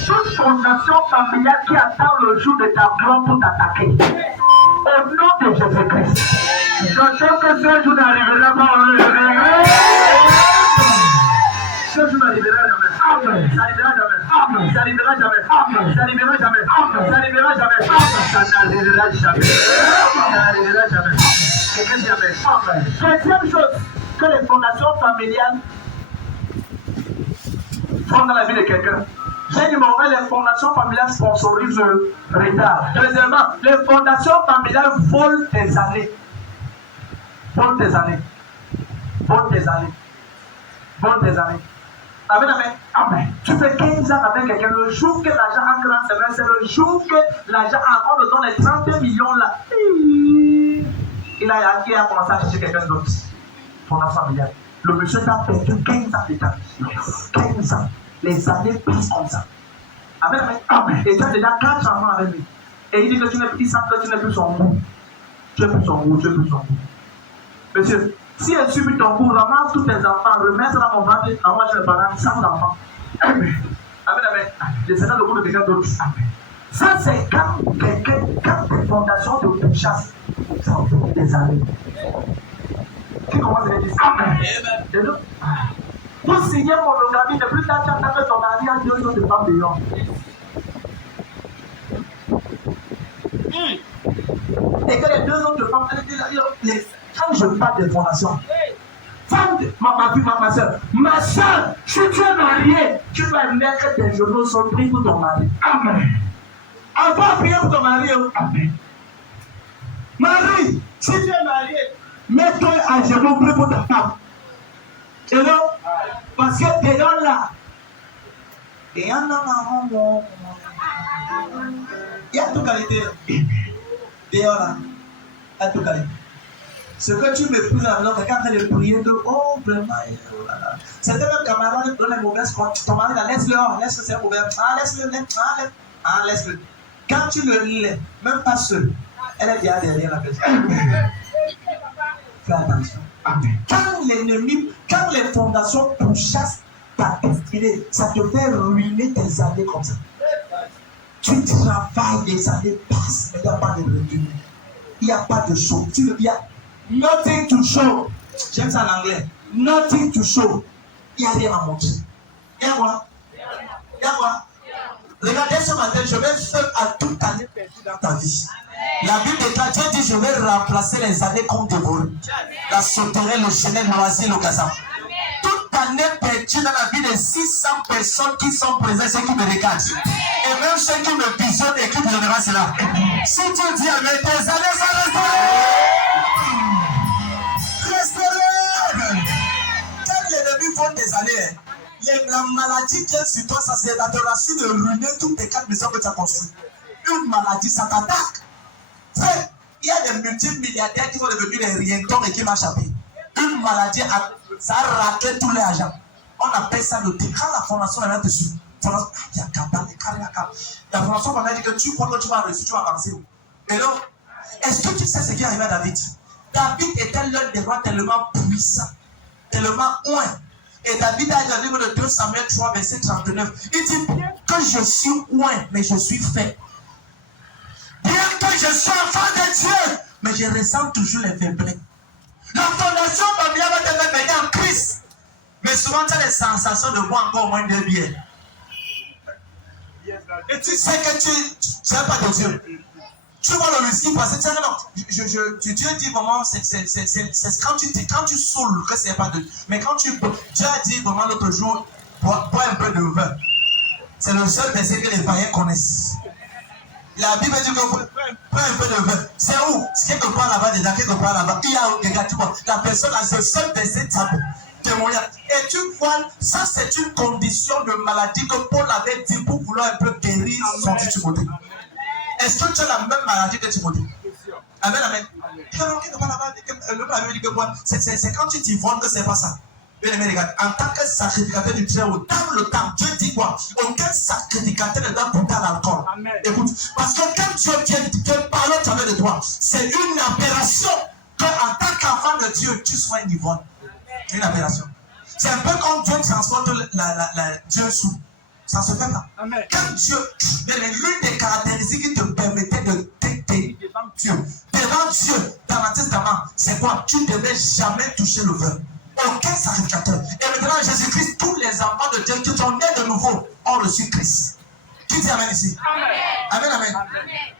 Toute fondation familiale qui attend le jour de ta gloire pour t'attaquer. Au nom de Jésus-Christ. J'entends que ce jour n'arrivera pas. Ce jour n'arrivera jamais. Amen. Ça n'arrivera jamais. Amen. Ça n'arrivera jamais. Amen. Ça n'arrivera jamais. Amen. Ça n'arrivera jamais. Ça n'arrivera jamais. Ça n'arrivera jamais. Quelqu'un dit amen. Amen. Deuxième chose, que les fondations familiales font dans la vie de quelqu'un. J'ai numéro 1, les fondations familiales sponsorisent le retard. Deuxièmement, les fondations familiales volent tes années. Volent tes années. Volent tes années. Volent tes années. Amen, amen. Amen. Tu fais 15 ans avec quelqu'un. Le jour que l'argent entre dans ses mains, c'est le jour que l'argent encore le donne les 32 millions là. Il a commencé à chercher quelqu'un d'autre. Fondation familiale. Le monsieur t'a perdu 15 ans de temps. 15 ans. Les années passent comme ça. Amen, amen. Amen. Et tu as déjà 4 enfants avec lui. Et il dit que tu n'es plus son goût. Tu n'es plus son goût. Tu n'es plus son goût. Monsieur, si elle subit ton goût, ramasse tous tes enfants, remets ça dans mon ventre, envoie chez les parents, 100 enfants. Amen. Amen, amen. Je sais pas le goût de quelqu'un d'autre. Amen. Ça, c'est quand tes fondations te chassent. Ça fait des années. Qui commence à dire amen. Et donc, pour signer monogamie, depuis que tu as fait ton mari à 2 autres femmes dehors. Et que les 2 autres femmes, quand je parle des fondations, femme, ma soeur, si tu es mariée, tu vas mettre tes genoux sur le prix pour ton mari. Amen. Encore prier pour ton mari. Amen. Marie, si tu es marié, mets-toi à genoux prix pour ta femme. Et non, parce que dedans là, il y a toute qualité. Dehors là, il y a toute qualité. Ce que tu méprises à l'autre, quand tu es de prier, de oh vraiment, c'était même camarade dans les mauvaises comptes. Ton mari, laisse-le, c'est mauvais. Laisse-le. Quand tu le laisses, même pas seul, elle est déjà derrière la personne. Fais attention. Quand les fondations pourchassent ta destinée, ça te fait ruiner tes années comme ça. Tu travailles, les années passent, mais il n'y a pas de revenu. Il n'y a pas de show. Il y a nothing to show. J'aime ça en anglais. Nothing to show. Il n'y a rien à montrer. Il y a quoi? Regardez ce matin, je vais faire à toute année perdue dans ta vie. La Bible déclare, Dieu dit, je vais remplacer les années comme des vols. La sauterelle, le chenet, le loisir, le gazan. Toute année perdue dans la vie de 600 personnes qui sont présentes, ceux qui me regardent. Et même ceux qui me visionnent et qui me donnera cela. Si tu dis avec tes années, ça restaure. Quand l'ennemi vole tes années, la maladie vient sur toi, ça c'est la relation de ruiner toutes les 4 maisons que tu as construites. Une maladie, ça t'attaque. Il y a des multimilliardaires qui sont devenus des rientons et qui marchent à pied. Une maladie, ça a raqué tous les agents. On appelle ça le décret. Quand la fondation est là dessus, la fondation va dire que tu crois que tu vas réussir, tu vas avancer. Et donc, est-ce que tu sais ce qui est arrivé à David? David était l'un des rois tellement puissant, tellement loin. Et David a dit dans le livre de 2 Samuel 3, verset 39, il dit bien que je suis loin, mais je suis fait. je suis enfant de Dieu, mais je ressens toujours les faiblesses. La fondation familiale va te mettre maintenant en crise. Mais souvent, tu as les sensations de boire encore moins de bière. Et tu sais que tu n'es pas de Dieu. Tu vois le whisky passer, tu sais, non, Dieu dit vraiment, c'est quand tu saoules que c'est pas de Dieu. Mais quand Dieu a dit vraiment l'autre jour, bois un peu de vin. C'est le seul verset que les païens connaissent. La Bible dit que bois un peu de vin. C'est où? C'est quelque part là-bas, déjà, quelque part là-bas. Il y a des gars, tu vois, la personne a ce seul verset tabou. Témoignage. Et tu vois, ça c'est une condition de maladie que Paul avait dit pour vouloir un peu guérir son petit Timothée. Est-ce que tu as la même maladie que Timothée? Amen, amen. Le Bible dit que c'est quand tu t'ivronnes que c'est pas ça. Bien aimé, regarde, en tant que sacrificateur du Très-Haut, dans le temps, Dieu dit quoi? Aucun sacrificateur ne doit goûter à l'alcool. Écoute, parce que quand Dieu vient parler au travers de toi, c'est une aberration qu'en tant qu'enfant de Dieu, tu sois un ivrogne. C'est une aberration. C'est un peu comme Dieu transporte Dieu sous. Ça se fait pas. Amen. Quand Dieu, l'une des caractéristiques qui te permettait de t'aider devant Dieu, dans l'Ancien Testament, c'est quoi? Tu ne devais jamais toucher le vin. Aucun sacrificateur. Et maintenant, Jésus-Christ, tous les enfants de Dieu qui sont nés de nouveau ont reçu Christ. Qui dit Amen ici? Amen. Amen, amen.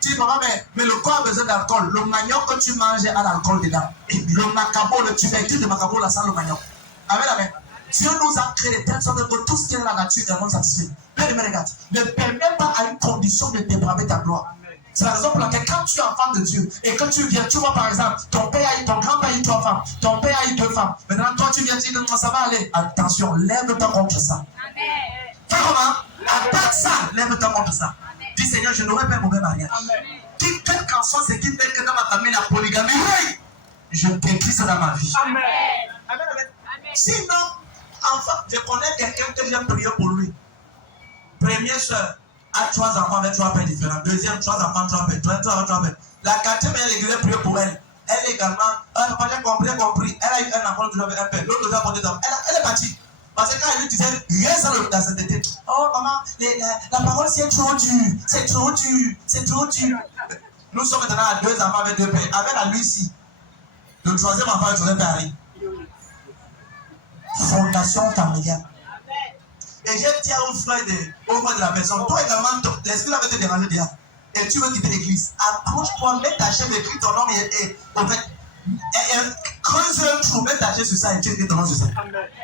Tu dis, papa, mais le corps a besoin d'alcool. Le manioc que tu manges a l'alcool dedans. Et le macabo, le tubercule de macabo, là, ça le manioc. Amen, amen. Dieu nous a créé de telle sorte que tout ce qui est dans la nature est vraiment satisfait. Bien aimé, regarde, ne permets pas à une condition de dépraver ta gloire. C'est la raison pour laquelle quand tu es enfant de Dieu et que tu viens, tu vois par exemple, ton grand-père a eu 3 femmes, ton père a eu 2 femmes. Maintenant, toi, tu viens dire que ça va aller. Attention, lève-toi contre ça. Fais comment? Attaque ça, lève-toi contre ça. Dis Seigneur, je n'aurai pas un mauvais mariage. Quel qu'en soit ce qui fait que dans ma famille, la polygamie, je décris ça dans ma vie. Amen. Amen. Sinon, enfin, je connais quelqu'un que j'ai prié pour lui. Première soeur a 3 enfants avec 3 pères différents. Deuxième, 3 enfants, 3 pères. 3 pères. La 4e, elle est priée pour elle. Elle également, elle n'a pas compris. Elle a eu un enfant avec un père. L'autre a porté d'enfant. Elle est partie. Parce que quand elle lui disait, rien dans la sainteté. Oh maman, la parole c'est trop dur. C'est trop dur. C'est trop dur. Nous sommes maintenant à 2 enfants avec 2 pères. Avec la Lucie. Le 3e enfant, le 3e père arrive. Fondation familiale. Et j'ai dit au frère de la personne, toi également, l'esprit va te déranger déjà. Et tu veux quitter l'église. Approche-toi, mets ta chaise, écris ton nom et en fait, creuse un trou, mets ta chaise sur ça et tu écris ton nom sur ça.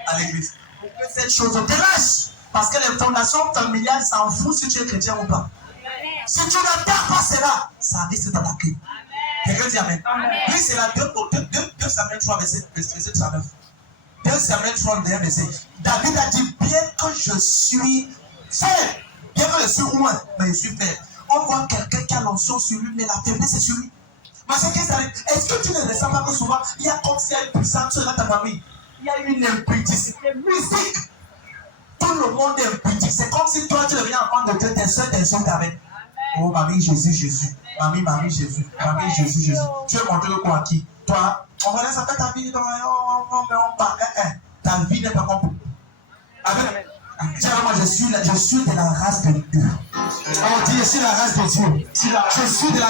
À l'église. Pour que cette chose te lâche. Parce que les fondations familiales s'en foutent si tu es chrétien ou pas. Si tu n'attaques pas cela, ça risque de t'attaquer. Quelqu'un dit Amen. Oui, c'est la 2 Samuel 3, verset 39. 2 Samuel 3, verset. David a dit, bien que je suis faible, bien que je suis loin, mais je suis faible. On voit quelqu'un qui a l'onction sur lui, mais la faiblesse c'est sur lui. Mais c'est qu'est-ce que ça veut dire? Est-ce que tu ne ressens pas que souvent, il y a comme s'il y a une puissance dans ta famille? Il y a une impudicité mystique. Tout le monde est impudique. C'est comme si toi, tu deviens enfant de Dieu, tes soeurs t'avaient. Oh, mamie, Jésus. Mamie, Jésus. Mamie, Jésus. Tu veux montrer le quoi à qui? Toi, on va laisser ta vie dans on parle. Ta vie n'est pas complète. Amen. Moi, je suis de la race de Dieu. On dit, je suis la race de Dieu. Je suis la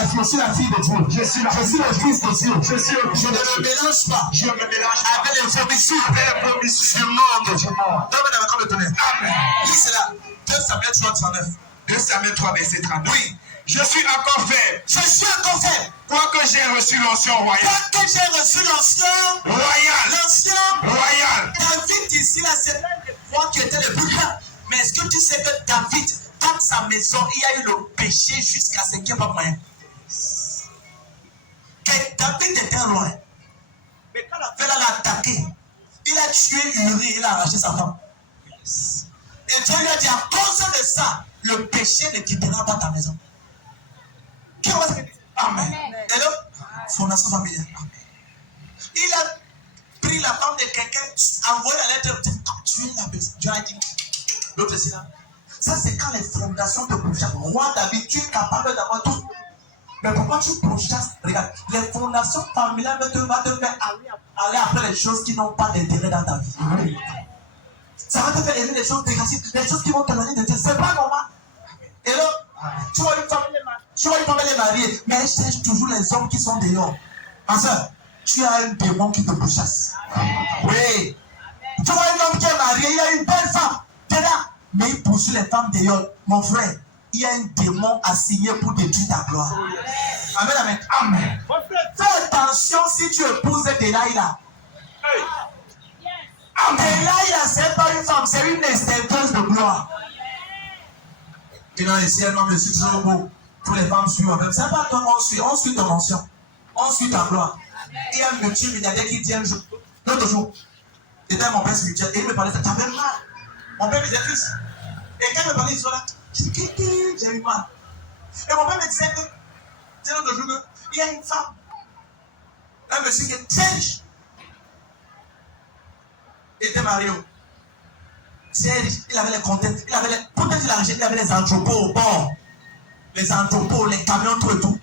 fille de Dieu. Je suis le fils de Dieu. Je ne me mélange pas. Avec les fourmissures du monde. Amen. Qui c'est là? 2 Samuel 3, 39. 2 Samuel 3, verset 39. Oui. Je suis encore faible. Quoique j'ai reçu l'onction royale. David ici, là, c'est l'un des rois qui était le plus grand. Mais est-ce que tu sais que David, dans sa maison, il y a eu le péché jusqu'à ce qu'il n'y ait pas moyen? Que David était loin. Mais quand la femme l'a attaqué, il a tué Uri, il a arraché sa femme. Et Dieu lui a dit, à cause de ça, le péché ne quittera pas ta maison. Amen. Et là, fondation familiale. Amen. Il a pris la femme de quelqu'un, envoyé la lettre, tu es la personne. Dieu a dit, l'autre c'est là. Ça, c'est quand les fondations te projettent. Roi David, tu es capable d'avoir tout. Mais pourquoi tu projettes? Regarde, les fondations familiales vont te faire aller après les choses qui n'ont pas d'intérêt dans ta vie. Amen. Ça va te faire aimer les choses négatives, les choses qui vont te donner de Dieu. C'est pas normal. Et là, tu vois une famille, Tu vois, il est marié, mais elle cherche toujours les hommes qui sont dehors. Ma soeur, tu as un démon qui te pourchasse. Oui. Tu vois un homme qui est marié, il y a une belle femme. Tu es là. Mais il poursuit les femmes dehors. Mon frère, il y a un démon assigné pour détruire ta gloire. Amen, amen. Amen. Fais attention si tu épouses Delilah. Delilah, c'est pas une femme, c'est une extincteuse de gloire. Tu n'as ici un homme, je suis toujours beau. Toutes les femmes suivent. C'est pas toi, on suit ton mention. On suit ta gloire. Il y a un monsieur milliardaire qui dit un jour, l'autre jour, c'était mon père spirituel, et il me parlait de ça, t'avais mal. Mon père me disait, fils. Et quand il me parlait d'histoire là, je dis, j'ai eu mal. Et mon père me disait que, c'est l'autre jour, il y a une femme, un monsieur qui est Serge. Il était marié. Serge, il avait les contacts, il avait les, peut-être il avait les entrepôts au bord. Les entrepôts, les camions, tout et tout.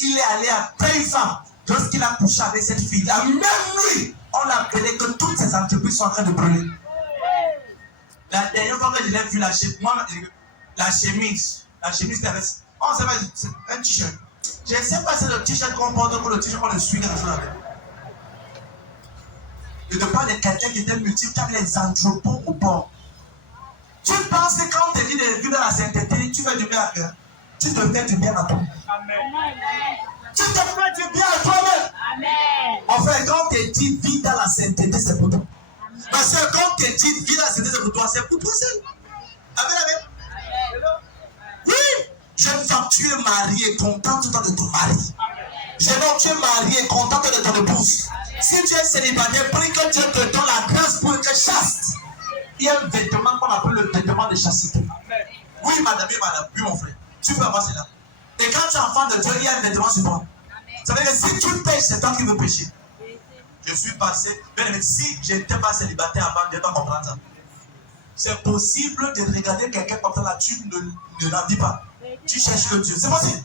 Il est allé après une femme. Lorsqu'il a couché avec cette fille, la même nuit, on l'a appelé que toutes ces entreprises sont en train de brûler. La dernière fois que je l'ai vu, la chemise, avait, on sait pas, c'est un t-shirt. Je ne sais pas si c'est le t-shirt qu'on porte ou le t-shirt qu'on le suit quelque chose avec. Je te parle de quelqu'un qui était multiple, qui avait les entrepôts au bord. Tu penses que quand on te dit de vivre dans la sainteté, tu fais du bien à cœur. Tu te fais du bien à toi. Amen. Tu te fais du bien à toi-même. Amen. Enfin, quand on te dit vis dans la sainteté, c'est pour toi. Amen. Parce que quand on te dit vis dans la sainteté, c'est pour toi seul. Amen, amen. Oui. Jeune femme, tu es mariée, contente de ton mari. Jeune homme, tu es marié, contente de ton épouse. Si tu es célibataire, prie que Dieu te donne la grâce pour être chaste. Il y a un vêtement qu'on appelle le vêtement de chastité. Oui, madame, oui, mon frère. Tu peux avoir cela. Et quand tu es enfant de Dieu, il y a un vêtement sur toi. Ça veut dire que si tu pêches, c'est toi qui veux pécher. Je suis passé. Mais si je n'étais pas célibataire avant, je ne vais pas comprendre ça. C'est possible de regarder quelqu'un comme ça là, tu ne l'en dis pas. Tu cherches le Dieu. C'est possible.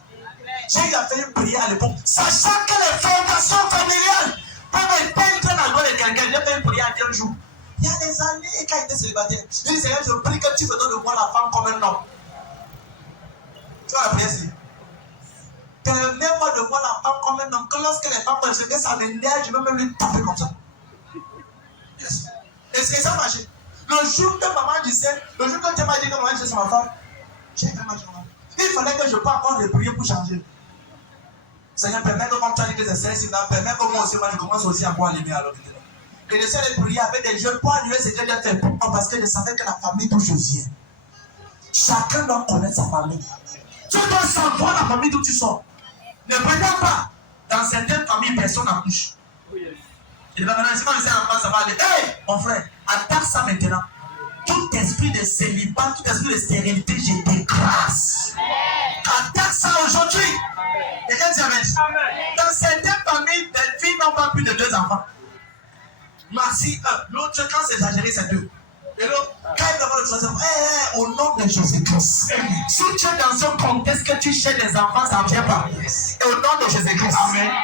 J'ai fait une prière à l'époque, sachant que les fondations familiales peuvent éteindre la loi de quelqu'un. J'ai fait une prière un jour. Il y a des années, quand il était célibataire, je dis Seigneur, je prie que tu me donnes de moi la femme comme un homme. Tu vois la prière ici. Permets-moi de voir la femme comme un homme, que lorsque les femmes pensent que ça m'énerve, je vais même lui taper comme ça. Yes. Est-ce que ça marche? Le jour que maman disait, le jour que tu m'as dit que maman disait c'est ma femme, j'ai fait ma journée. Il fallait que je parte encore de prier pour changer. Seigneur, permets que comme tu as dit que c'est celle-ci, permets que moi aussi, je commence aussi à pouvoir l'aimer alors. Et je sais de prier avec des jeunes pour annuler ce que j'ai fait. Parce que je savais que la famille d'où je viens. Chacun doit connaître sa famille. Tu dois savoir la famille d'où tu sors. Ne prétends pas. Dans certaines familles, personne n'accouche. Et maintenant, si on essaie en France, ça va aller. Hey, mon frère, attaque ça maintenant. Tout esprit de célibat, tout esprit de stérilité, je t'écrase. Attaque ça aujourd'hui. Et qu'est-ce que dans certaines familles, les filles n'ont pas plus de 2 enfants. Merci, l'autre, quand c'est exagéré, c'est 2. Et l'autre, quand il va voir le troisième, au nom de Jésus-Christ. Si tu es dans un contexte que tu cherches des enfants, ça ne vient pas. Et au nom de Jésus-Christ,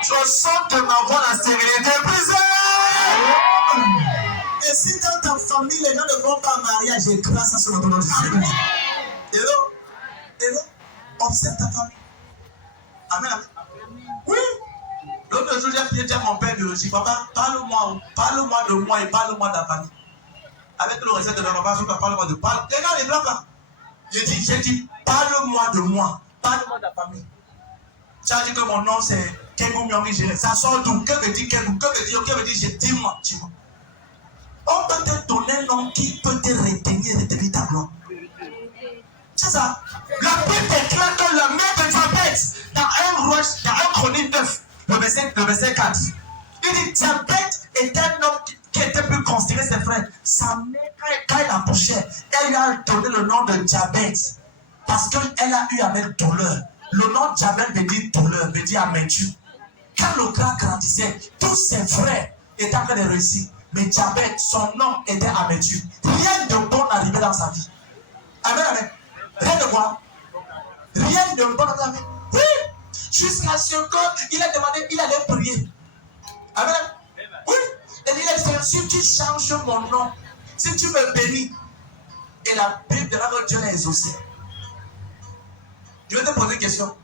je sens de m'avoir la stérilité brisée. Et si dans ta famille, les gens ne vont pas en mariage, j'écrase ça sur le nom de Jésus-Christ. Et là, observe ta famille. Amen. Oui. L'autre jour, j'ai dit à mon père biologique, papa, parle-moi de moi et parle-moi de la famille. Avec le recette de ma papa, parle-moi de parle. Les gars, les blancs, là. J'ai dit, parle-moi de moi, parle-moi de la famille. Tu as dit que mon nom c'est Kegou Myongi. Ça sort d'où? Que veut dire Kegou? Que veut dire dis-moi, dis-moi. On peut te donner un nom qui peut te retenir et te dire ta gloire. C'est ça. La Bible déclare que la mère de Diabète, dans un Chronique 9, le verset 4, il dit Diabète est un homme qui était plus considéré ses frères. Sa mère, quand elle accouchait, elle lui a donné le nom de Diabète. Parce qu'elle a eu avec douleur. Le nom Diabète veut dire douleur, veut dire amertume. Quand le gars grandissait, tous ses frères étaient en train de réussir. Mais Diabète, son nom était amertume. Rien de bon n'arrivait dans sa vie. Amen, amen. Rien de quoi? Rien de bon dans sa vie. Oui. Jusqu'à ce qu'il a demandé, il allait prier. Amen. Oui. Et il a dit, si tu changes mon nom, si tu me bénis, et la Bible de la Dieu l'a exaucé. Je vais te poser une question.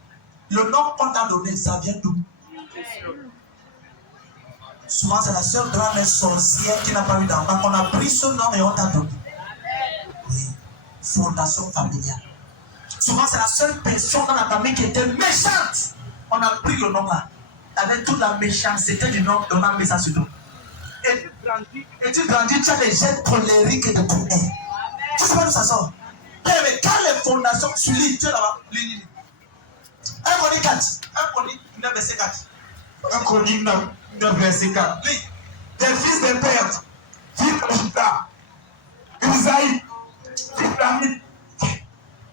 Le nom qu'on t'a donné, ça vient d'où? Souvent, c'est la seule grande sorcière qui n'a pas eu d'enfant. On a pris ce nom et on t'a donné. Oui. Fondation familiale. Souvent, c'est la seule personne dans la famille qui était méchante. On a pris le nom là. Avec toute la méchanceté du nom, on a mis ça sur toi. Et tu grandis, tu as des gènes colériques de ton air. Tu sais pas d'où ça sort. Mais quand les fondations, tu lis, tu es là-bas, lis. 1 Chronique 4. 1 Chronique 9, verset 4. 1 Chronique 9, verset 4. Lis. Des fils de Père, fils de Juda, Isaïe, fils d'Amid,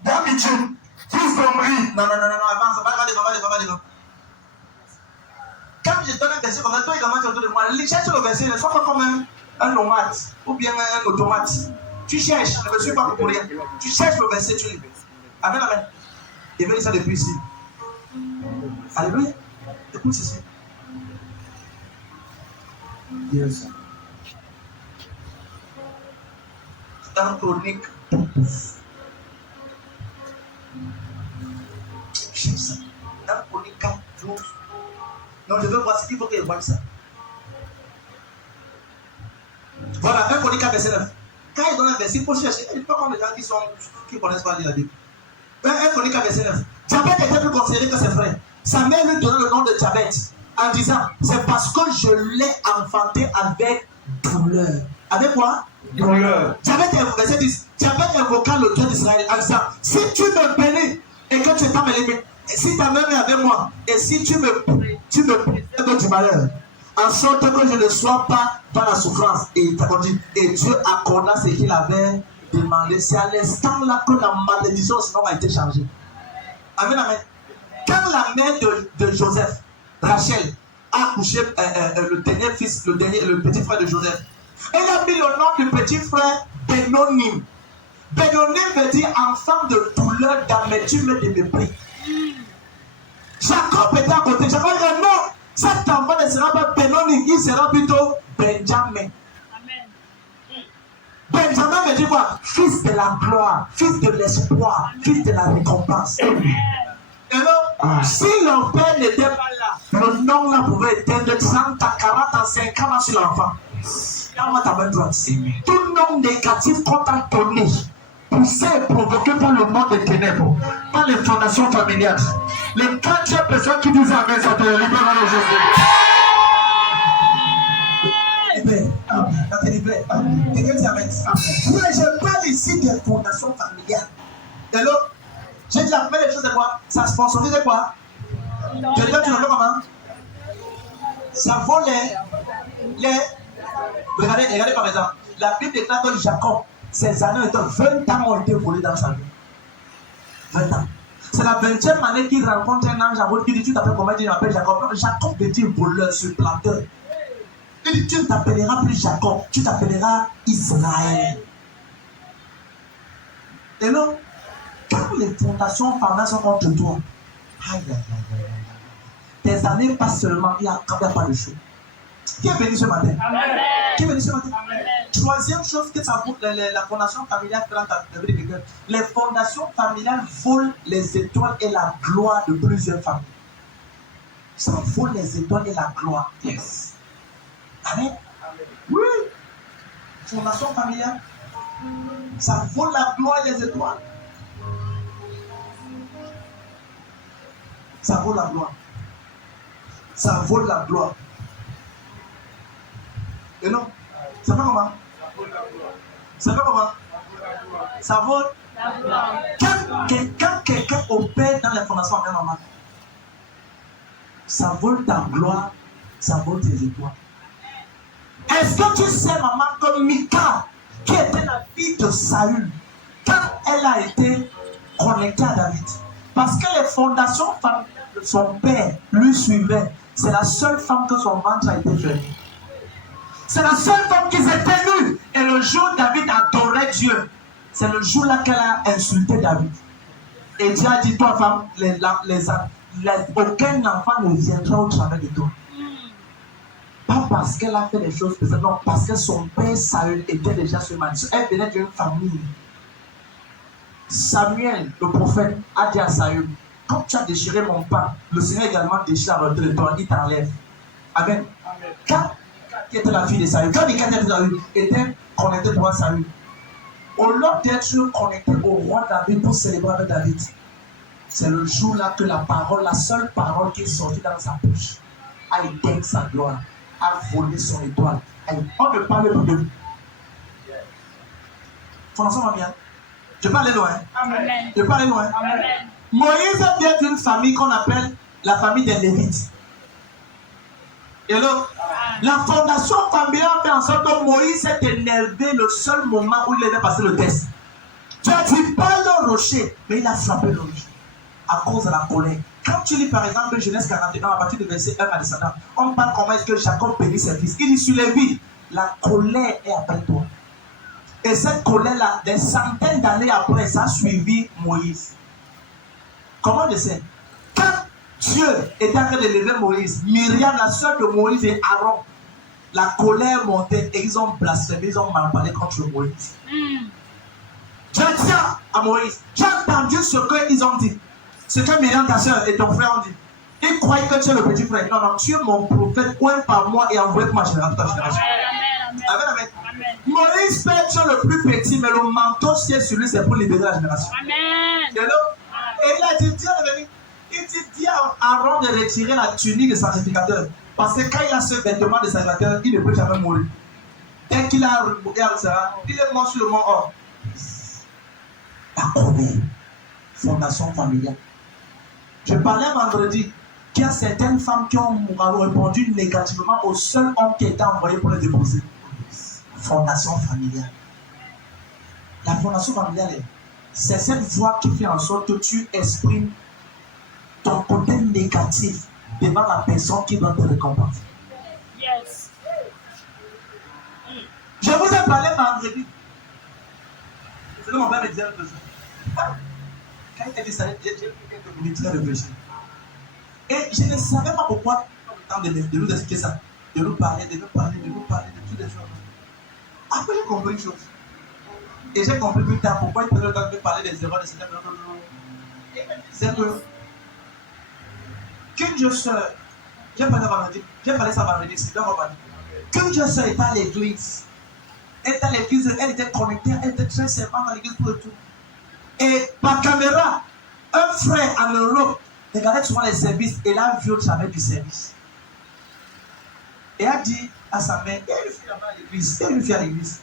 d'Amidjou, fils d'Omri. Non, avance, va devant. Quand je donne un verset comme ça, toi, il commence autour de moi. Cherche le verset, ne sois pas comme un nomade ou bien un automate. Tu cherches, ne me suis pas pour rien. Tu cherches le verset, tu lis. Amen. Il veut dire ça depuis ici. Alléluia. Écoute ceci. Yes. Dans Chronique 12. J'aime ça. Dans Chronique 4, 12. Non, je veux voir ce qu'il faut que je voie ça. Voilà, 1 Chronique 4, verset 9. Quand il donne un verset, il faut chercher. Il ne faut pas comme les gens qui ne connaissent pas lire la Bible. 1 Chronique 4, verset 9. Jabet était plus considéré que ses frères. Sa mère lui donna le nom de Jabet en disant, c'est parce que je l'ai enfanté avec douleur. Avec quoi? Douleur. Jabet, verset 10. Jabet invoqua le Dieu d'Israël en disant, si tu me bénis et que tu n'es pas mêlé, si ta mère est avec moi et si tu me préserves du malheur, en sorte que je ne sois pas dans la souffrance. Et Dieu accorda ce qu'il avait demandé. C'est à l'instant là que la malédiction sinon a été changée. Amen. Quand la mère de Joseph, Rachel, a accouché le dernier fils, le petit frère de Joseph, elle a mis le nom du petit frère Bénonim. Bénonim veut dire enfant de douleur, d'amertume et de mépris. Jacob était à côté. Jacob dit non, cet enfant ne sera pas Bénonim, il sera plutôt Benjamin. Benjamin veut dire quoi? Fils de la gloire, fils de l'espoir, fils de la récompense. Alors, si leur père n'était pas là, le nom là pouvait éteindre 30 à 40 à 50 ans sur l'enfant. Tout nom négatif qu'on t'a donné, poussé et provoqué par le monde des ténèbres, par les fondations familiales. Les 4 personnes qui disent Amen, ça te libère de Jésus. Quelqu'un dit Amen. Je parle ici des fondations familiales. Et là, j'ai dit la première chose, c'est quoi? Ça sponsorise quoi? Quelqu'un tu l'entends comment? Ça vaut les... Regardez par exemple. La Bible déclare que Jacob, ses années étant 20 ans ont été volés dans sa vie. 20 ans. C'est la 20e année qu'il rencontre un ange qui dit, tu t'appelles comment? Il dit, je m'appelle Jacob. Jacob veut dire voleur, supplanteur. Il dit, tu ne t'appelleras plus Jacob, tu t'appelleras Israël. Et non, quand les fondations familiales sont contre toi, tes années passent seulement, il n'y a pas de choses. Qui est venu ce matin? Amen. Qui est venu ce matin? Amen. Troisième chose que ça vaut, la fondation familiale, les fondations familiales volent les étoiles et la gloire de plusieurs familles. Ça vole les étoiles et la gloire. Yes. Amen. Oui. Fondation familiale, ça vole la gloire et les étoiles. Ça vole la gloire. Ça vole la gloire. Et non, ça fait comment? Ça fait comment? Ça vole la gloire. Quand quelqu'un opère dans les fondations familiales normales, ça vole ta gloire, ça vole tes étoiles. Est-ce que tu sais, maman, que Mika, qui était la fille de Saül, quand elle a été connectée à David, parce que les fondations familiales de son père lui suivaient, c'est la seule femme que son ventre a été fermé. C'est la seule femme qui s'était nue. Et le jour où David adorait Dieu, c'est le jour-là qu'elle a insulté David. Et Dieu a dit, toi femme, aucun enfant ne viendra au travers de toi. Pas parce qu'elle a fait des choses spéciales, non, parce que son père Saül était déjà sur malédiction. Elle venait d'une famille. Samuel, le prophète, a dit à Saül, Quand tu as déchiré mon pain, le Seigneur également déchire la de toi, il t'enlève. Amen. Quand qui était la fille de Saül, quand Michal était connecté au roi Saül, au lieu d'être connecté au roi David pour célébrer avec David, c'est le jour-là que la parole, la seule parole qui est sortie dans sa bouche, a éteint sa gloire, a volé son étoile. On ne parle plus de lui. Fondation va bien. Je peux aller loin. Amen. Je peux aller loin. Amen. Moïse vient d'une famille qu'on appelle la famille des Lévites. Et là, la fondation familiale fait en sorte que Moïse s'est énervé le seul moment où il devait passer le test. Tu as dit pas le rocher, mais il a frappé le rocher à cause de la colère. Quand tu lis par exemple Genèse 41 à partir du verset 1 à descendant, on parle comment est-ce que Jacob bénit ses fils. Il dit sur les vies, la colère est après toi. Et cette colère-là, des centaines d'années après, ça a suivi Moïse. Comment je sais? Quand Dieu était en train de lever Moïse, Myriam, la sœur de Moïse et Aaron, la colère montait et ils ont blasphémé, ils ont mal parlé contre Moïse. Je tiens à Moïse, j'ai entendu ce qu'ils ont dit. Ce que Myriam, ta sœur et ton frère ont dit. Ils croyaient que tu es le petit frère. Non, non, tu es mon prophète, un par moi et envoyé pour ma génération. Amen, amen. Moïse peut être le plus petit, mais le manteau qui est sur lui, c'est pour libérer la génération. Amen. Et il a dit, Dieu est venu. Il dit à Aaron de retirer la tunique de sacrificateur. Parce que quand il a ce vêtement de sacrificateur, il ne peut jamais mourir. Dès qu'il a regardé ça, il est mort sur le mont Or. La colère, fondation familiale. Je parlais vendredi qu'il y a certaines femmes qui ont répondu négativement au seul homme qui était envoyé pour les déposer. Fondation familiale. La fondation familiale, c'est cette voix qui fait en sorte que tu exprimes ton côté négatif devant la personne qui doit te récompenser. Yes. Je vous ai parlé vendredi. C'est que mon père me disait un peu ça. Quand il a dit ça, j'ai pris quelques minutes très réfléchir. Et je ne savais pas pourquoi il de nous expliquer ça, de nous parler, de toutes les choses. Après, j'ai compris une chose. Et j'ai compris plus tard pourquoi il prenait le temps de parler des erreurs de certains. Et il me disait que qu'une jeune soeur, j'ai parlé ça vendredi, c'est bien reparti. Qu'une jeune soeur était à l'église. Elle était à l'église, elle était connectée, elle était très servante à l'église pour le tout. Et par caméra, un frère en Europe regardait souvent les services et là, vu au travers du service. Et a dit à sa mère, il y a une fille là-bas à l'église, il y a une fille à l'église.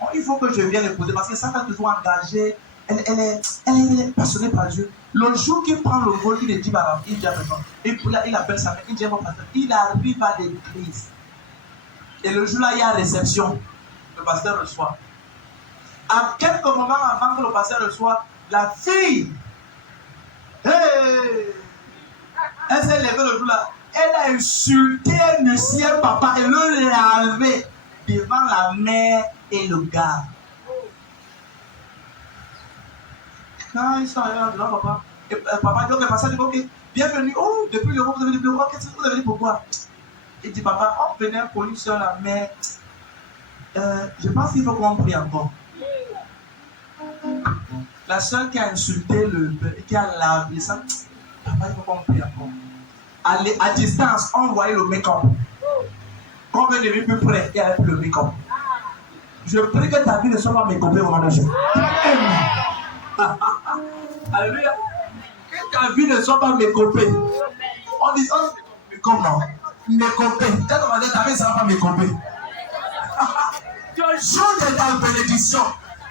Bon, il faut que je vienne l'épouser parce que ça va toujours engagée, elle est passionnée par Dieu. Le jour qu'il prend le vol, il dit, il dit à personne. Et puis là, il appelle sa mère, il dit, il arrive à l'église. Et le jour là, il y a réception. Le pasteur reçoit. À quelques moments avant que le pasteur reçoive, la fille, hey, elle s'est levée le jour là. Elle a insulté le ciel papa et le lavé devant la mère et le gars. Quand ils sont arrivés devant papa, et papa dit, ok, papa dit, ok, bienvenue. Oh, depuis l'Europe, vous avez dit, oh, qu'est-ce que vous avez dit, pourquoi? Il dit, papa, on venait pour une soeur là, mais je pense qu'il faut qu'on prie encore. La soeur qui a insulté qui a lavé ça, papa, il faut qu'on prie encore. À distance, on voyait le make-up. Quand on est devenu plus près, il n'y avait plus le make-up. Je prie que ta vie ne soit pas make-upée au nom de Dieu. Alléluia. Que ta vie ne soit pas make-upée. On dit, oh, make-up non. Make-upée. Quand on va dire ta vie ne sera pas make-upée. Jour de ta bénédiction,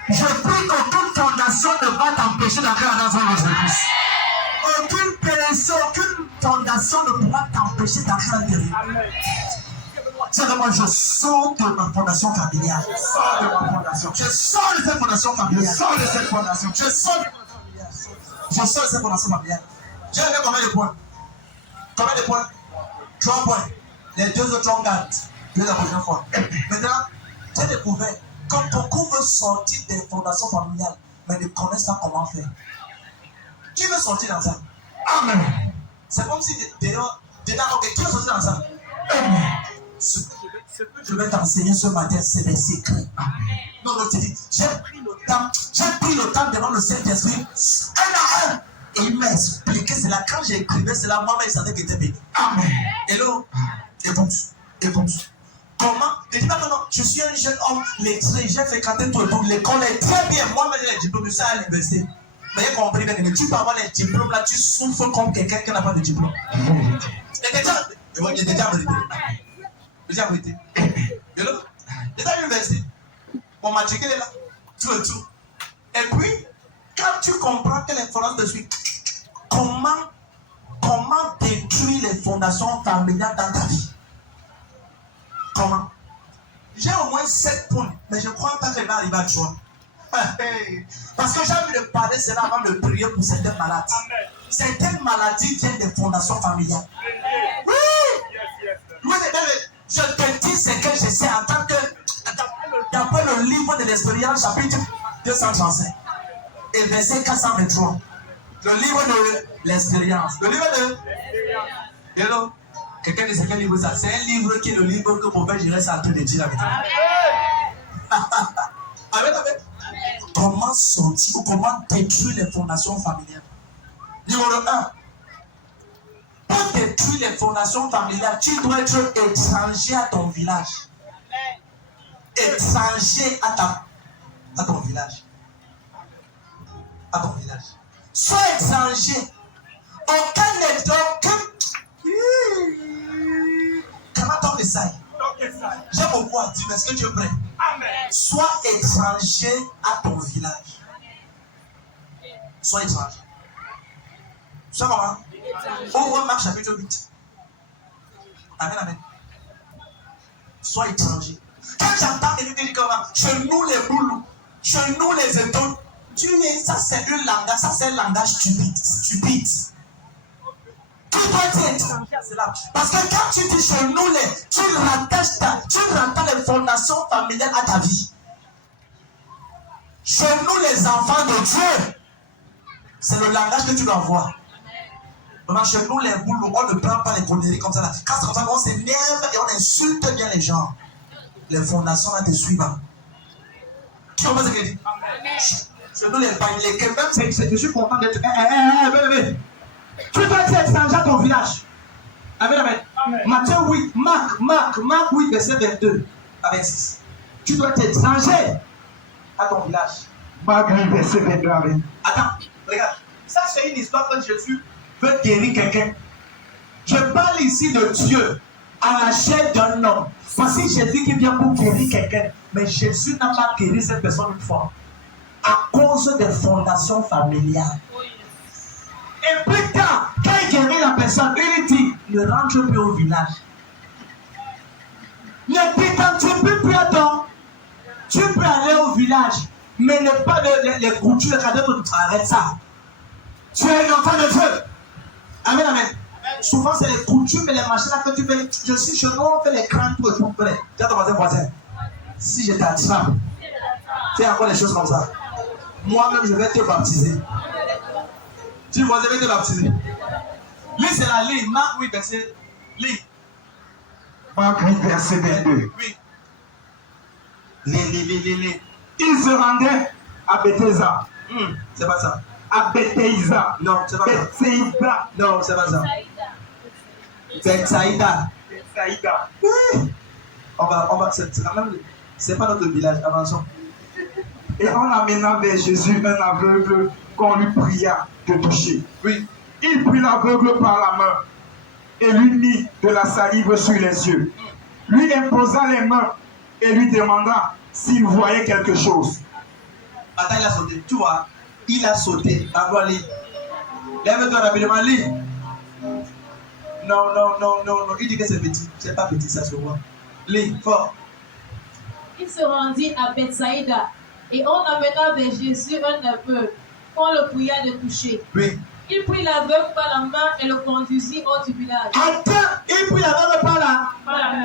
je prie qu'aucune fondation ne va t'empêcher d'entrer dans la maison de Jésus. Aucune pénétration, aucune fondation ne pourra t'empêcher d'entrer à l'intérieur. C'est vraiment, je sors de ma fondation familiale. Je sors de ma fondation. Je sors de cette fondation familiale. Je sors de cette fondation. Je sors de cette fondation familiale. J'ai levé combien de points? Combien de points? 3 points. Les 2 autres ont gagné. Dieu la prochaine fois. Maintenant, j'ai découvert que beaucoup veulent sortir des fondations familiales, mais ne connaissent pas comment faire. Qui veut sortir dans ça? Amen. C'est comme si dedans, ok, qui veut sortir dans ça? Amen. Ce que je vais t'enseigner ce matin, c'est des secrets. Non, non, tu dis, j'ai pris le temps devant le Saint-Esprit, un à un, et il m'a expliqué cela. cela, quand j'écrivais cela, moi-même, je sentais qu'il était béni. Amen. Hello. Écoute. Comment? Je dis maintenant, je suis un jeune homme lettré, j'ai fréquenté tout le monde, l'école est très bien. Moi-même, j'ai les diplômes, je suis à l'université. Mais j'ai compris, mais tu peux avoir les diplômes là, tu souffres comme quelqu'un qui n'a pas de diplôme. J'ai déjà arrêté. Hello? J'étais à l'université. Mon matricule est là. Tout. Et puis, quand tu comprends que les fondations te suivent, comment détruire les fondations familiales dans ta vie? Comment? J'ai au moins 7 points, mais je ne crois pas qu'elle va arriver à toi. Parce que j'ai envie de parler cela avant de prier pour certaines maladies. Certaines maladies viennent des fondations familiales. Oui, je te dis ce que je sais en tant que, d'après le livre de l'expérience, chapitre 235 et verset 423. Le livre de l'expérience. Le livre de l'expérience. Hello? Quelqu'un dit c'est quel livre ça? C'est un livre qui est le livre que mon père J'irai est en train de dire avec toi. Amen. Comment sortir ou comment détruire les fondations familiales? Numéro 1. Pour détruire les fondations familiales, tu dois être étranger à ton village. Étranger à ton village. Sois étranger. Aucun j'ai beaucoup à dire, mais est-ce que tu es prêt? Amen. Sois étranger à ton village. Sois étranger. Sois comment? Ouvre Marc chapitre 8. Amen. Sois étranger. Quand j'entends quelqu'un dire comment, chez nous les boules, chez nous les étoiles, ça c'est un langage stupide. Tu dois être. Parce que quand tu dis chez nous, tu rattaches les fondations familiales à ta vie. Chez nous, les enfants de Dieu, c'est le langage que tu dois avoir. Maintenant, chez nous, les boules, on ne prend pas les conneries comme ça. Quand c'est comme ça, on s'énerve et on insulte bien les gens. Les fondations là te suivent. Tu comprends ce que je dis? Chez nous, les même, je suis content d'être. Tu dois être étranger à ton village. Amen. Matthieu 8, Marc 8, verset 22 à 26. Tu dois être étranger à ton village. Marc 8, verset 22 à 26. Attends, regarde. Ça, c'est une histoire que Jésus veut guérir quelqu'un. Je parle ici de Dieu à la chair d'un homme. Voici Jésus qui vient pour guérir quelqu'un. Mais Jésus n'a pas guéri cette personne une fois. À cause des fondations familiales. Et plus tard, quand il guérit la personne, il dit, ne rentre plus au village. Ne t'identifies plus à toi. Tu peux aller au village, mais ne pas les coutumes, arrête ça. Tu es un enfant de Dieu. Amen. Souvent, c'est les coutumes et les machins que tu fais. Je suis chez nous, on fait les crânes pour tout près. Tiens ton voisin. Si je t'attrape, fais encore des choses comme ça. Moi-même, je vais te baptiser. Tu vas te baptiser. Lui, c'est la ligne. Marc 8, verset. Ligne. Marc 8, verset 22. Oui. Il se rendait à Bethsaïda. C'est pas ça. À Bethsaïda. Non, c'est pas ça. Bethsaïda. Non, c'est pas ça. Bethsaïda. Oui. On va, c'est pas notre village, avançons. Et en amenant vers Jésus un aveugle qu'on lui pria de toucher. Oui. Il prit l'aveugle par la main et lui mit de la salive sur les yeux. Lui imposa les mains et lui demanda s'il voyait quelque chose. Attends, il a sauté. Tu vois, il a sauté. Alors, lis. Lève-toi rapidement, lis. Non. Il dit que c'est petit. C'est pas petit, ça se voit. Lis, fort. Il se rendit à Bethsaïda et on amena vers Jésus un aveugle qu'on le pria de toucher. Oui. Il prit l'aveugle par la main et le conduisit hors du village. Attends, il prit l'aveugle par là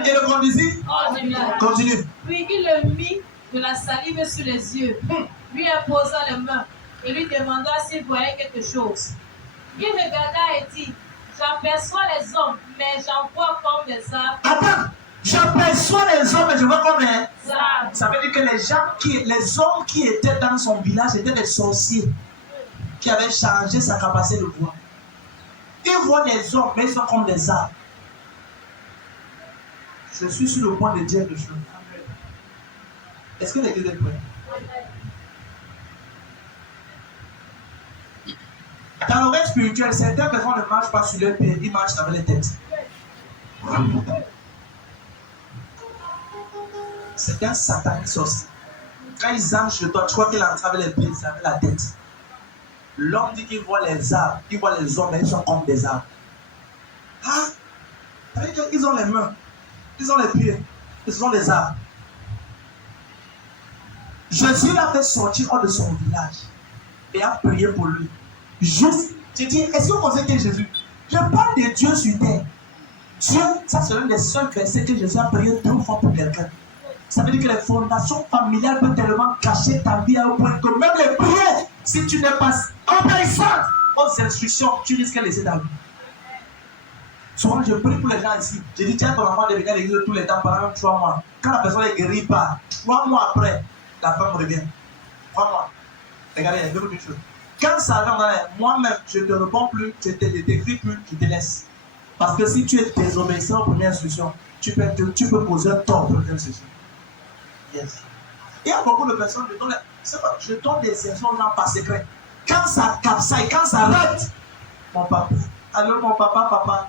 et le conduisit hors du village. Continue. Puis il le mit de la salive sur les yeux, lui imposa les mains et lui demanda s'il voyait quelque chose. Il regarda et dit, j'aperçois les hommes, mais j'en vois comme des arbres. Attends, j'aperçois les hommes et je vois comme des arbres. Ça veut dire que les hommes qui étaient dans son village étaient des sorciers qui avaient changé sa capacité de voir. Ils voient les hommes, mais ils sont comme des arbres. Je suis sur le point de dire quelque chose. Est-ce que l'église est prête? Dans l'oreille spirituelle, certaines personnes ne marchent pas sur leurs pieds, ils marchent avec les têtes. C'est un satanisme aussi. Quand ils entrent chez toi, tu crois qu'il entre avec les pieds, c'est avec la tête. L'homme dit qu'il voit les arbres, il voit les hommes, mais ils sont comme des arbres. Ah, ils ont les mains, ils ont les pieds, ils sont des arbres. Jésus l'a fait sortir hors de son village et a prié pour lui. Juste, j'ai dit, est-ce que vous pensez que Jésus? Je parle de Dieu sur terre. Dieu, ça c'est l'un des seuls versets que Jésus a prié 2 fois pour quelqu'un. Ça veut dire que les fondations familiales peuvent tellement cacher ta vie à un point que même les prières, si tu n'es pas obéissant aux instructions, tu risques de laisser ta vie. Souvent, je prie pour les gens ici. Je dis, tiens, ton enfant devient à l'église tous les temps pendant 3 mois. Quand la personne est guérie pas, 3 mois après, la femme revient. 3 mois. Regardez, il y a 2 choses. Quand ça arrive dans moi-même, je ne te réponds plus, je ne t'écris plus, je te laisse. Parce que si tu es désobéissant aux premières instructions, tu peux poser un tort aux premières instructions. Yes. Il y a beaucoup de personnes, je donne des instructions là par secret. Quand ça capsaille, quand ça arrête, mon papa, alors mon papa,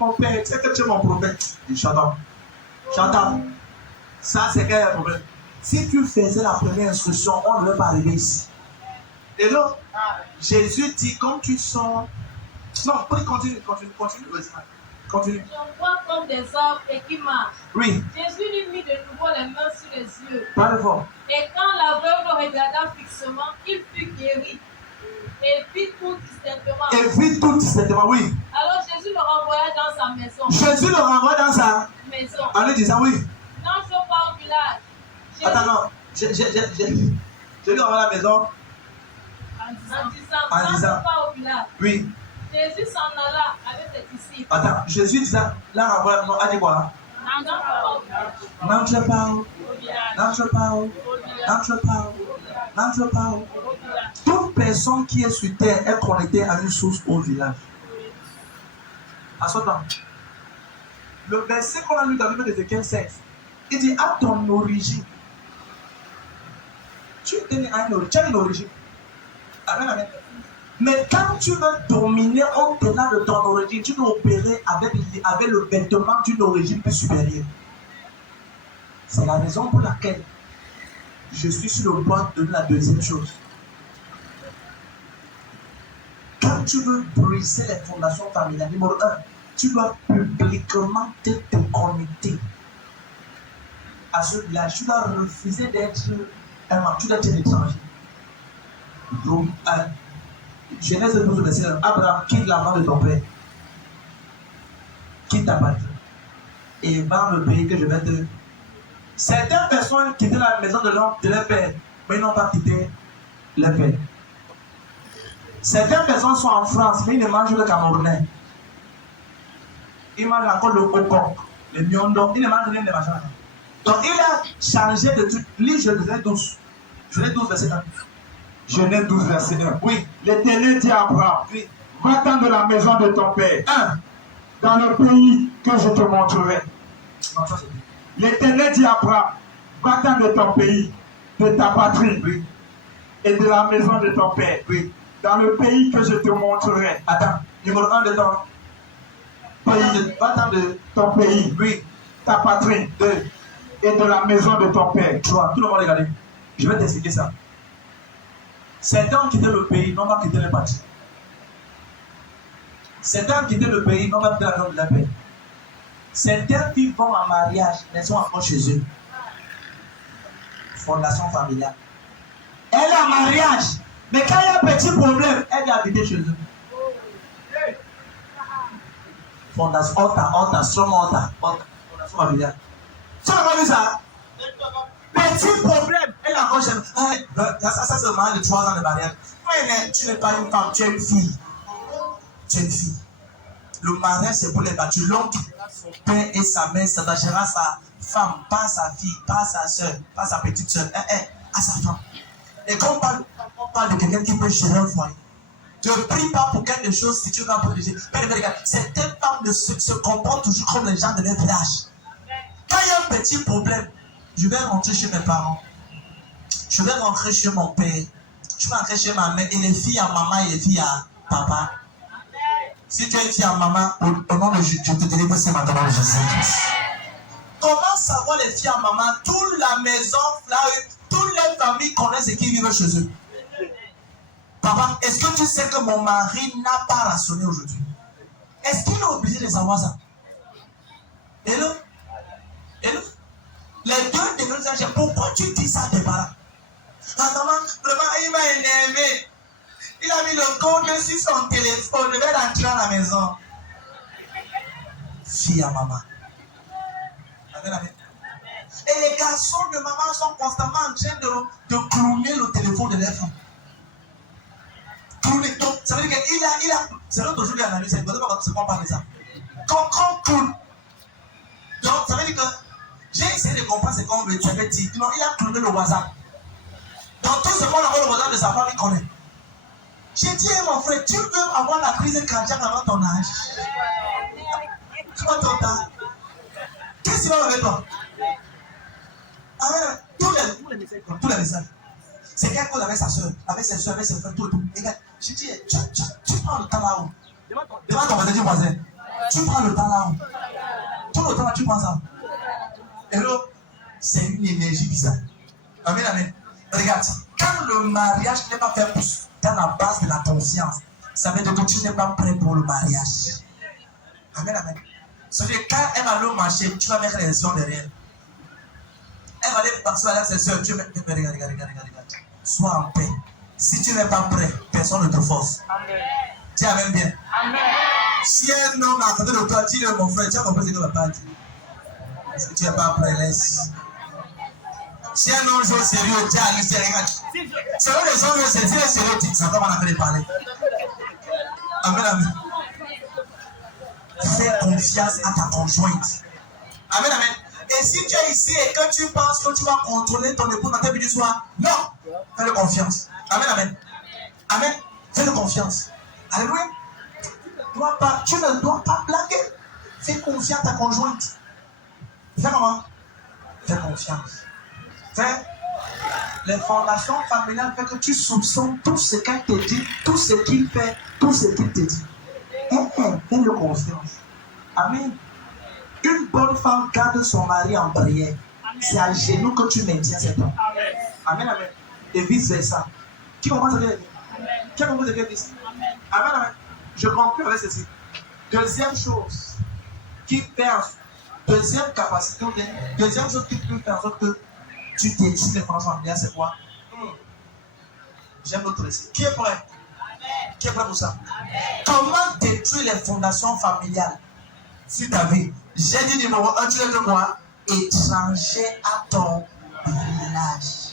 mon père, c'est que tu es mon prophète. Il dit, shut up. Shut up. Ça, c'est quel problème. Si tu faisais la première instruction, on ne devait pas arriver ici. Et donc, Jésus dit, comme tu sors. Non, continue. Continue. On voit comme des arbres et qui marchent. Oui. Jésus lui mit de nouveau les mains sur les yeux. Parle fort. Et quand l'aveugle le regarda fixement, il fut guéri. Et vit tout distinctement. Oui. Alors Jésus le renvoya dans sa maison. Jésus le renvoie dans sa maison. En lui disant oui. N'entre pas au village. Jésus... Attends, non. Je lui renvoie à la maison. En disant, pas au village. Oui. Jésus s'en alla avec ses disciples. Attends, Jésus disait, là, renvoie à la maison, a dit quoi? N'entre pas. Toute personne qui est sur terre est connectée à une source au village. À ce temps. Le verset qu'on a lu dans le livre d'Ézéchiel 16, il dit à ton origine. Tu as une origine. Amen. Mais quand tu veux dominer au-delà de ton origine, tu dois opérer avec le vêtement d'une origine plus supérieure. C'est la raison pour laquelle je suis sur le point de la deuxième chose. Quand tu veux briser les fondations familiales, numéro 1, tu dois publiquement te connecter à ce village. Tu dois refuser d'être un membre, tu dois être un étranger. Genèse 12, verset 1. Abraham, quitte la main de ton père, quitte ta patrie, et va dans le pays que je vais te. Certaines personnes quittaient la maison de leur père, mais ils n'ont pas quitté leur père. Certaines personnes sont en France, mais ils ne mangent le camerounais. Ils mangent encore le cocon, le miondo, ils ne mangent rien de machin. Donc il a changé de truc. Lis Genèse 12. Genèse 12, verset 1. Genèse 12, verset 1. Oui. L'Éternel dit à Abraham, Oui. va-t'en de la maison de ton père, 1. dans le pays que je te montrerai. Non, ça c'est bien. L'Éternel dit à Abraham, va-t'en de ton pays, de ta patrie, Oui. et de la maison de ton père, Oui. dans le pays que je te montrerai. Attends. Numéro 1 de ton pays. Va-t'en de Ton pays, oui. ta patrie, 2. et de la maison de ton père. 3. Tout le monde regardez. Je vais t'expliquer ça. Certains ont quitté le pays, n'ont pas quitté le parti. Certains ont quitté le pays, n'ont pas quitté la maison de la paix. Certains qui vont en mariage, mais sont encore chez eux. Fondation familiale. Elle est en mariage, mais quand il y a un petit problème, elle vient habiter chez eux. Fondation, Ota, fondation familiale. Tu as pas vu ça? Petit problème, elle a encore chez nous. Ça c'est le mariage de 3 ans de mariage. Tu n'es pas une femme, tu es une fille. Tu es une fille. Le mariage c'est pour les battus. L'homme qui a son père et sa mère s'attachera à sa femme, pas à sa fille, pas à sa soeur, pas à sa petite soeur, à sa femme. Et quand on parle de quelqu'un qui peut gérer un foyer, Ne prie pas pour quelque chose si tu vas protéger. Certaines femmes se comportent toujours comme les gens de leur village. Quand il y a un petit problème, je vais rentrer chez mes parents. Je vais rentrer chez mon père. Je vais rentrer chez ma mère. Et les filles à maman et les filles à papa. Si tu es une fille à maman, au nom de Jésus, je te délivre ce matin dans Jésus-Christ. Comment savoir les filles à maman? Toute la maison, toutes les familles connaissent et qui vivent chez eux. Papa, est-ce que tu sais que mon mari n'a pas rationné aujourd'hui? Est-ce qu'il est obligé de savoir ça? Hello? Hello? Les deux de nous disent, pourquoi tu dis ça à tes parents? Ah maman, vraiment, il m'a énervé. Il a mis le code sur son téléphone. Je vais rentrer à la maison. Fille à maman. Amen, amen. Et les garçons de maman sont constamment en train de clowner le téléphone de leur femme. Clowner. Donc, ça veut dire qu'il a. C'est l'autre jour, il y a un ami, c'est pas comme on parle de ça. Quand clown. Donc, ça veut dire que j'ai essayé de comprendre ce qu'on veut dire. Non, il a clowné le voisin. Dans tout ce monde, le voisin de sa femme, il connaît. J'ai dit, mon frère, tu veux avoir la crise cardiaque avant ton âge? Tu vas t'entendre. Qu'est-ce qui va avec toi? Amen. Tous les messages. C'est quelque chose avec sa soeur, avec ses soeurs, avec ses frères, tout. J'ai dit, tu prends le temps là-haut. Demande ton voisin. Tu prends le temps là-haut. Tout le temps là, tu prends ça. Hello? C'est une énergie bizarre. Amen, amen. Regarde, quand le mariage n'est pas fait dans la base de la confiance, ça veut dire que tu n'es pas prêt pour le mariage. Amen, amen. C'est-à-dire quand elle va aller marcher, tu vas mettre les yeux derrière. Elle va aller passer avec ses soeurs, tu vas mettre. Regarde. Sois en paix. Si tu n'es pas prêt, personne ne te force. Amen. Dis amen bien. Amen. Si un homme à côté de toi dit, mon frère, tu as compris ce que papa dit. Si tu n'es pas prêt, laisse. Si un homme joue sérieux, dis à lui, regarde. C'est vrai, les hommes, c'est si les sérieux, ça va m'en faire parler. Amen, amen. Fais confiance à ta conjointe. Amen, amen. Et si tu es ici et que tu penses que tu vas contrôler ton époux dans tes buts du soir, non. Fais-le confiance. Amen, amen. Amen. Fais-le confiance. Alléluia. Tu ne dois pas blaguer. Fais confiance à ta conjointe. Fais comment? Fais confiance. Fais. Les fondations familiales fait que tu soupçonnes tout ce qu'elle te dit, tout ce qu'il fait, tout ce qu'il te dit. Fais-le confiance. Amen. Une bonne femme garde son mari en prière. C'est à genoux que tu maintiens cet homme. Amen, amen. Et vice versa. Qui comprend ce que je dis? Qui comprend ce que je dis? Amen, amen. Je conclue avec ceci. Deuxième chose qui fait, deuxième capacité, deuxième chose qui peut faire en sorte que tu détruis les fondations familiales, c'est quoi? J'aime l'autre récit. Qui est prêt? Qui est prêt pour ça? Comment détruire les fondations familiales? Si ta vie, j'ai dit numéro 1, tu es de quoi? Étranger à ton village.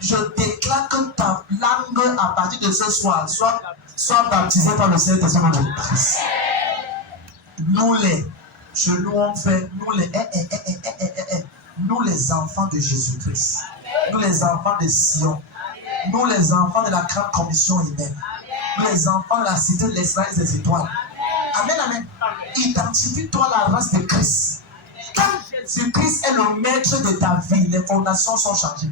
Je déclare que ta langue à partir de ce soir soit baptisée par le Saint-Esprit de Christ. Nous les enfants de Jésus-Christ, nous les enfants de Sion, nous les enfants de la grande commission humaine, nous les enfants de la cité de l'Espace des étoiles. Amen, amen. Identifie-toi la race de Christ. Quand Jésus-Christ est le maître de ta vie, les fondations sont changées.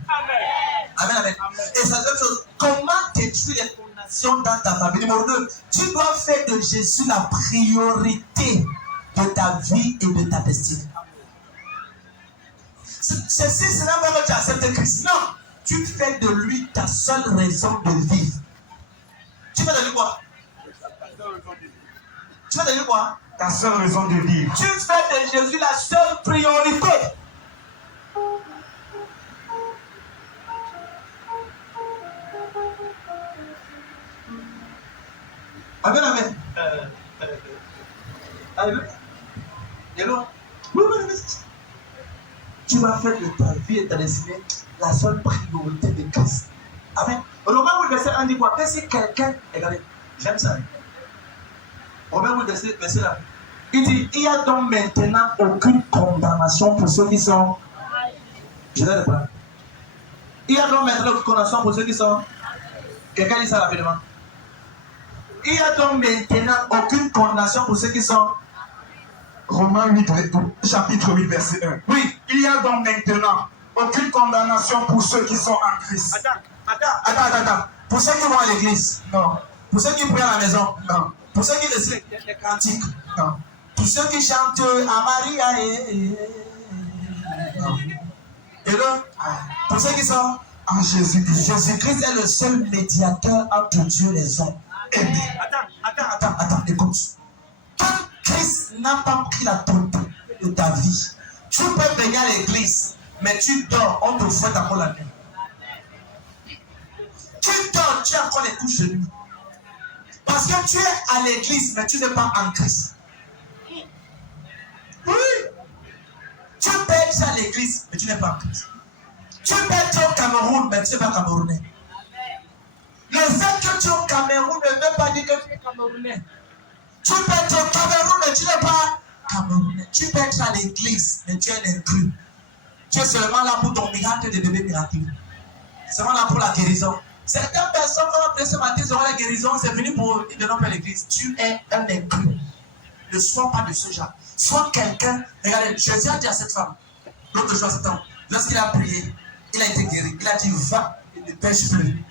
Amen, amen. Et ça veut dire, comment détruire les fondations dans ta famille? Numéro 2, tu dois faire de Jésus la priorité de ta vie et de ta destinée. Ceci, c'est là que tu acceptes Christ. Non, tu fais de lui ta seule raison de vivre. Tu fais de lui quoi? Tu fais de lui quoi? Ta seule raison de vivre. Tu fais de Jésus la seule priorité. Amen, amen. Alléluia. Hello. Oui. Tu vas faire de ta vie et ta destinée la seule priorité de Christ. Amen. Romains 8, verset 1 dit quoi? Que si quelqu'un. Regardez, j'aime ça. Romains 8, verset 1. Il dit, il n'y a donc maintenant aucune condamnation pour ceux qui sont. Je vais le prendre. Il y a donc maintenant aucune condamnation pour ceux qui sont. Quelqu'un dit ça rapidement. Il y a donc maintenant aucune condamnation pour ceux qui sont. Romains 8, chapitre 8, verset 1. Oui. Il y a donc maintenant aucune condamnation pour ceux qui sont en Christ. Attends. Pour ceux qui vont à l'église. Non, Pour ceux qui prient à la maison. non, Pour ceux qui récitent les cantiques. non, Pour ceux qui chantent à Maria. non. Et donc, pour ceux qui sont. En Jésus-Christ. Jésus-Christ est le seul médiateur entre Dieu et les hommes. Attends, écoute. Quand Christ n'a pas pris la taupe de ta vie, tu peux venir à l'église, mais tu dors, on te fouette encore la nuit. Tu dors, tu as encore les couches de nuit. Parce que tu es à l'église, mais tu n'es pas en Christ. Oui. Tu peux être à l'église, mais tu n'es pas en Christ. Tu peux être au Cameroun, mais tu n'es pas camerounais. Le fait que tu es au Cameroun ne veut pas dire que tu es camerounais. Tu peux être au Cameroun, mais tu n'es pas camerounais. Tu peux être à l'église, mais tu es un inclus. Tu es seulement là pour ton miracle de bébé miraculeux. Seulement là pour la guérison. Certaines personnes, quand on appelle ce matin, ils auront la guérison, c'est venu pour ils ne pas l'église. Tu es un inclus. Ne sois pas de ce genre. Sois quelqu'un. Regardez, Jésus a dit à cette femme, l'autre jour à cet homme, lorsqu'il a prié, il a été guéri. Il a dit, va et ne pêche plus.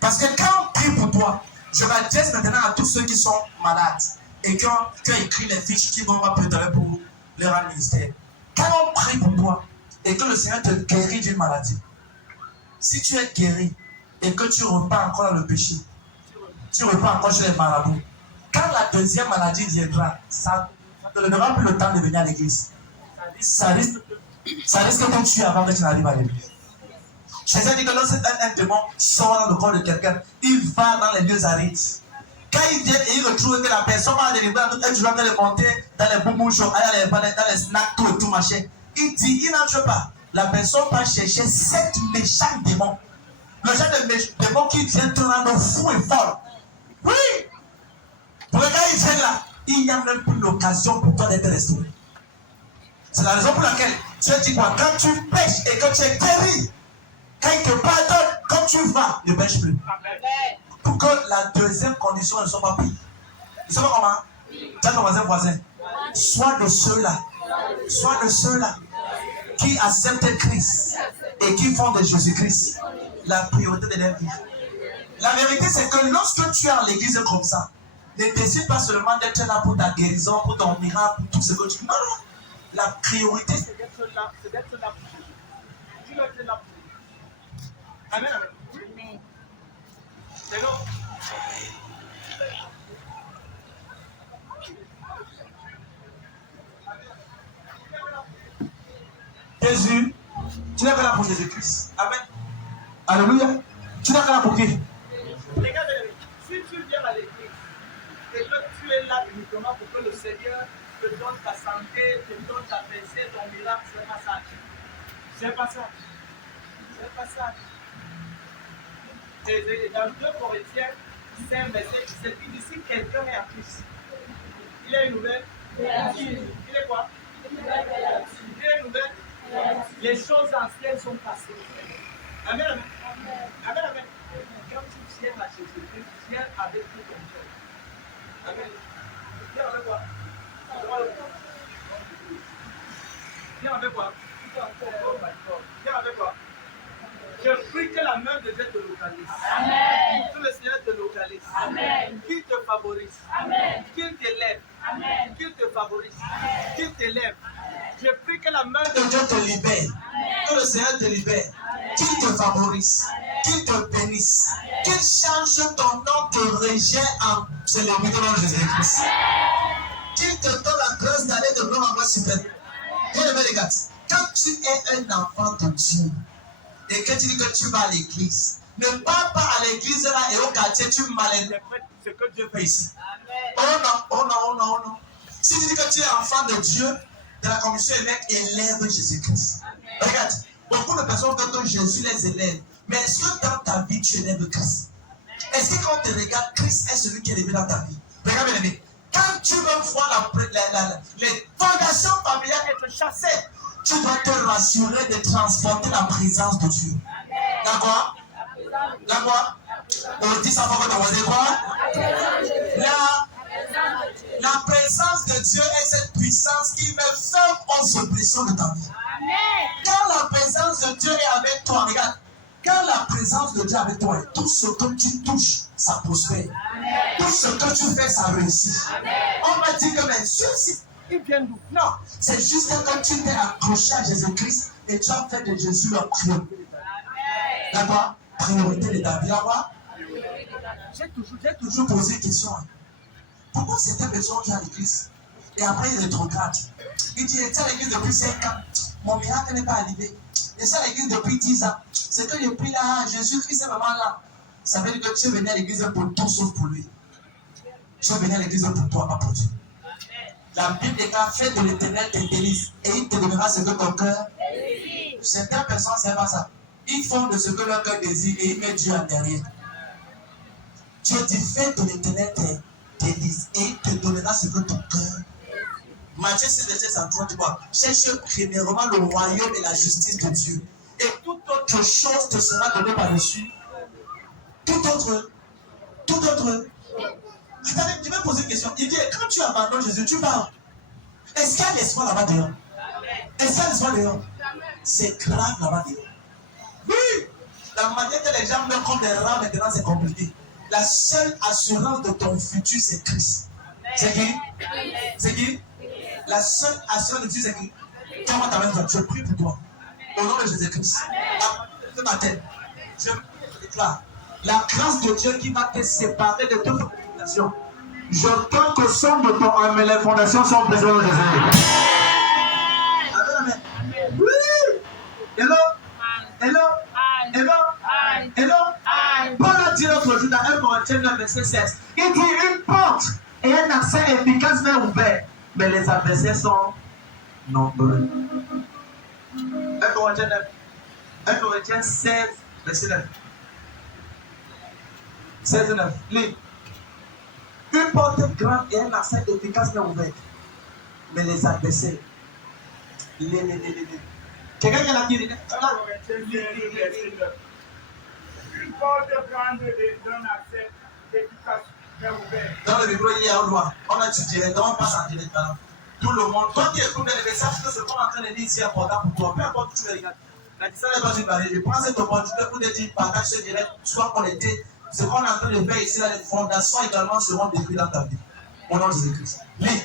Parce que quand on prie pour toi, je m'adresse maintenant à tous ceux qui sont malades et qui ont écrit les fiches qui vont préparer pour leur ministère. Quand on prie pour toi et que le Seigneur te guérit d'une maladie, si tu es guéri et que tu repars encore dans le péché, tu repars encore chez les marabouts, quand la deuxième maladie viendra, ça ne te donnera plus le temps de venir à l'église. Ça risque de te tuer avant que tu n'arrives à l'église. Jésus a dit que lorsque un démon sort dans le corps de quelqu'un, il va dans les lieux arides. Quand il vient et il retrouve que la personne va délivrer, elle doit aller monter dans les boumouchos, aller dans les snacks, tout et tout machin. Il dit, il n'entre pas. La personne va chercher 7 méchants démons. Le genre de démons qui viennent te rendre fou et folle. Oui! Pour les gars, ils viennent là. Il n'y a même plus l'occasion pour toi d'être restauré. C'est la raison pour laquelle tu dis quoi? Quand tu pêches et que tu es guéri, quand il te pardonne, quand tu vas, ne pêche plus. Pour que la deuxième condition ne soit pas prise. Tu sais pas comment? Tu as ton voisin. Sois de ceux-là qui acceptent Christ et qui font de Jésus-Christ la priorité de leur vie. La vérité, c'est que lorsque tu es à l'église comme ça, ne décide pas seulement d'être là pour ta guérison, pour ton miracle, pour tout ce que tu veux. Non. La priorité, c'est d'être là pour Jésus. Tu dois être là pour Jésus. Amen. C'est bon. Jésus, tu n'es pas là pour Jésus-Christ. Amen. Alléluia. Tu n'es pas là pour qui? Regardez, si tu viens à l'église et que tu es là uniquement pour que le Seigneur te donne ta santé, te donne ta pensée, ton miracle, c'est pas ça. C'est pas ça. C'est pas ça. Et dans 2 Corinthiens 5, verset 17, il dit si quelqu'un est en Christ, il a une nouvelle. Il est quoi? Il a une nouvelle. Les choses anciennes sont passées. Amen, amen. Amen, amen. Quand tu viens à Jésus-Christ, viens avec tout ton cœur. Amen. Viens avec quoi? Viens avec quoi? Oh my God. Viens avec quoi? Je prie que la main de Dieu te localise. Amen. Que le Seigneur te localise. Amen. Qu'il te favorise. Amen. Qu'il t'élève. Amen. Qu'il te favorise. Amen. Qu'il t'élève. Je prie que la main de Que Dieu te libère. Que le Seigneur te libère. Qu'il te favorise. Qu'il te bénisse. Qu'il change ton nom de rejet en célébrité dans Jésus-Christ. Qu'il te donne la grâce d'aller de gloire en gloire supérieure. Bien-aimé les gars, quand tu es un enfant de Dieu et que tu dis que tu vas à l'église, ne pars pas à l'église là et au quartier, tu malinterprètes ce que Dieu fait ici. Oh non. Si tu dis que tu es enfant de Dieu, de la commission évêque, élève Jésus-Christ. Regarde, beaucoup de personnes veulent que Jésus les élève. Mais est-ce que dans ta vie, tu élèves Christ? Est-ce que quand on te regarde, Christ est celui qui est élevé dans ta vie? Regarde bien aimé. Quand tu veux voir les fondations familiales être chassées, tu dois te rassurer de transporter la présence de Dieu. D'accord? D'accord? On dit ça pour que tu vois quoi? La présence de Dieu est cette puissance qui met fin aux oppressions de ta vie. Quand la présence de Dieu est avec toi, regarde, quand la présence de Dieu est avec toi, tout ce que tu touches, ça prospère. Tout ce que tu fais, ça réussit. On m'a dit que mais ceci, il vient d'où? Non, c'est juste que tu t'es accroché à Jésus-Christ et tu as fait de Jésus leur priorité. D'accord? Priorité de ta vie. J'ai toujours posé une question. Pourquoi certaines personnes viennent à l'église et après ils rétrogradent? Il dit, j'étais à l'église depuis 5 ans, mon miracle n'est pas arrivé. J'étais à l'église depuis 10 ans. C'est que j'ai pris là, Jésus-Christ est vraiment là. Ça veut dire que tu es venu à l'église pour tout sauf pour lui. Tu es venu à l'église pour toi, pas pour Dieu. La Bible déclare, fais de l'Éternel tes délices et il te donnera ce que ton cœur désire. Certaines personnes, c'est pas ça. Ils font de ce que leur cœur désire et ils mettent Dieu en derrière. Dieu dit, fais de l'Éternel tes délices et il te donnera ce que ton cœur. Matthieu 6, verset 103, tu vois. Cherche premièrement le royaume et la justice de Dieu. Et toute autre chose te sera donnée par-dessus. Tout autre. Attendez, je vais poser une question. Il dit, quand tu abandonnes Jésus, tu pars. Est-ce qu'il y a l'espoir là-bas dehors? Est-ce qu'il y a l'espoir dehors? C'est grave là-bas dehors. Oui! La manière que les gens meurent comme des rats maintenant, c'est compliqué. La seule assurance de ton futur, c'est Christ. C'est qui? C'est qui? La seule assurance de Dieu, c'est qui? Comment t'amènes-toi? Je prie pour toi. Au nom de Jésus-Christ. Ce matin, je déclare la grâce de Dieu qui va te séparer de toute fondation. J'entends que son de ton mais les fondations sont prises de Jésus. Amen. Oui! Hello? Paul a dit l'autre jour dans 1 Corinthiens 9, verset 16. Il dit une porte et un accès efficace mais ouvert. Mais les adversaires sont nombreux. 1 Corinthiens 9. 1 Corinthiens 16, verset 9. 16 et 9. Lis. Une porte grande et un accès efficace mais ouvert. Mais les adversaires. Quelqu'un qui a la dit. Une porte grande et d'un accès efficace mais ouvert. Dans le micro, il y a un roi. On a étudié, donc on passe en direct. Tout le monde, toi qui écoutes les messages, que ce qu'on est en train de dire ici est important pour toi. Peu importe où tu le regardes. La distance n'est pas une barrière. Je prends cette opportunité pour te dire, partage ce direct, sois connecté. Ce qu'on est en train de faire ici, là, les fondations également seront détruites dans ta vie. Au nom de Jésus-Christ. Lis.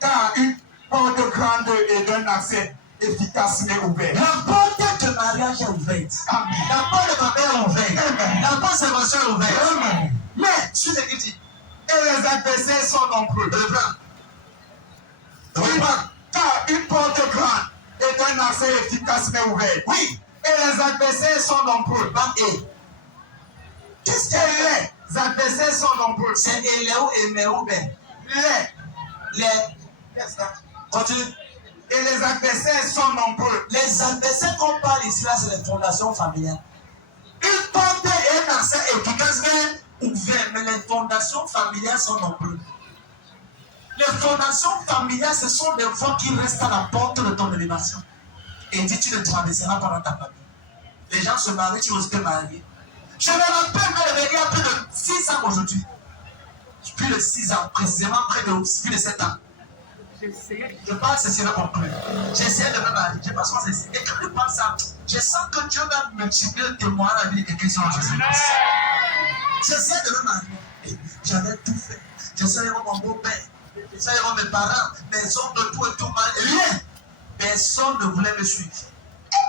Car une porte grande et d'un accès efficace mais ouvert. La porte de mariage est ouverte. Amen. La porte de ma mère est ouverte. Amen. La porte de salvation est ouverte. Amen. Mais, tu sais ce qu'il dit. Et les adversaires sont nombreux. Reprends. Oui, car une porte grande et d'un accès efficace mais ouvert. Oui. Et les adversaires sont nombreux. Et Qu'est-ce que les adversaires sont nombreux? c'est Eléo et Méoubé. Les. Qu'est-ce que Continue. Et les adversaires sont nombreux. Les adversaires qu'on parle ici, là, c'est les fondations familiales. Une porte et un accès Efficace mais ouvert, mais les fondations familiales sont nombreuses. Les fondations familiales, ce sont des voix qui restent à la porte de ton élévation. Et dit, tu ne traverseras pas dans ta famille. Les gens se marient, tu n'oses pas marier. Je me rappelle, mais il y a plus de 6 ans aujourd'hui. Plus de 6 ans, précisément près de plus de 7 ans. Je parle, c'est ce que conclure. J'essaie de me marier, je pense que c'est. Et quand je parle ça, je sens que Dieu va multiplier le témoin à la vie de quelqu'un sur Jésus-Christ. J'essaie de me marier. J'avais tout fait. J'essaie de voir mon beau-père. J'essaie de voir mes parents, mes hommes de tout et tout mal. Rien. Personne ne voulait me suivre.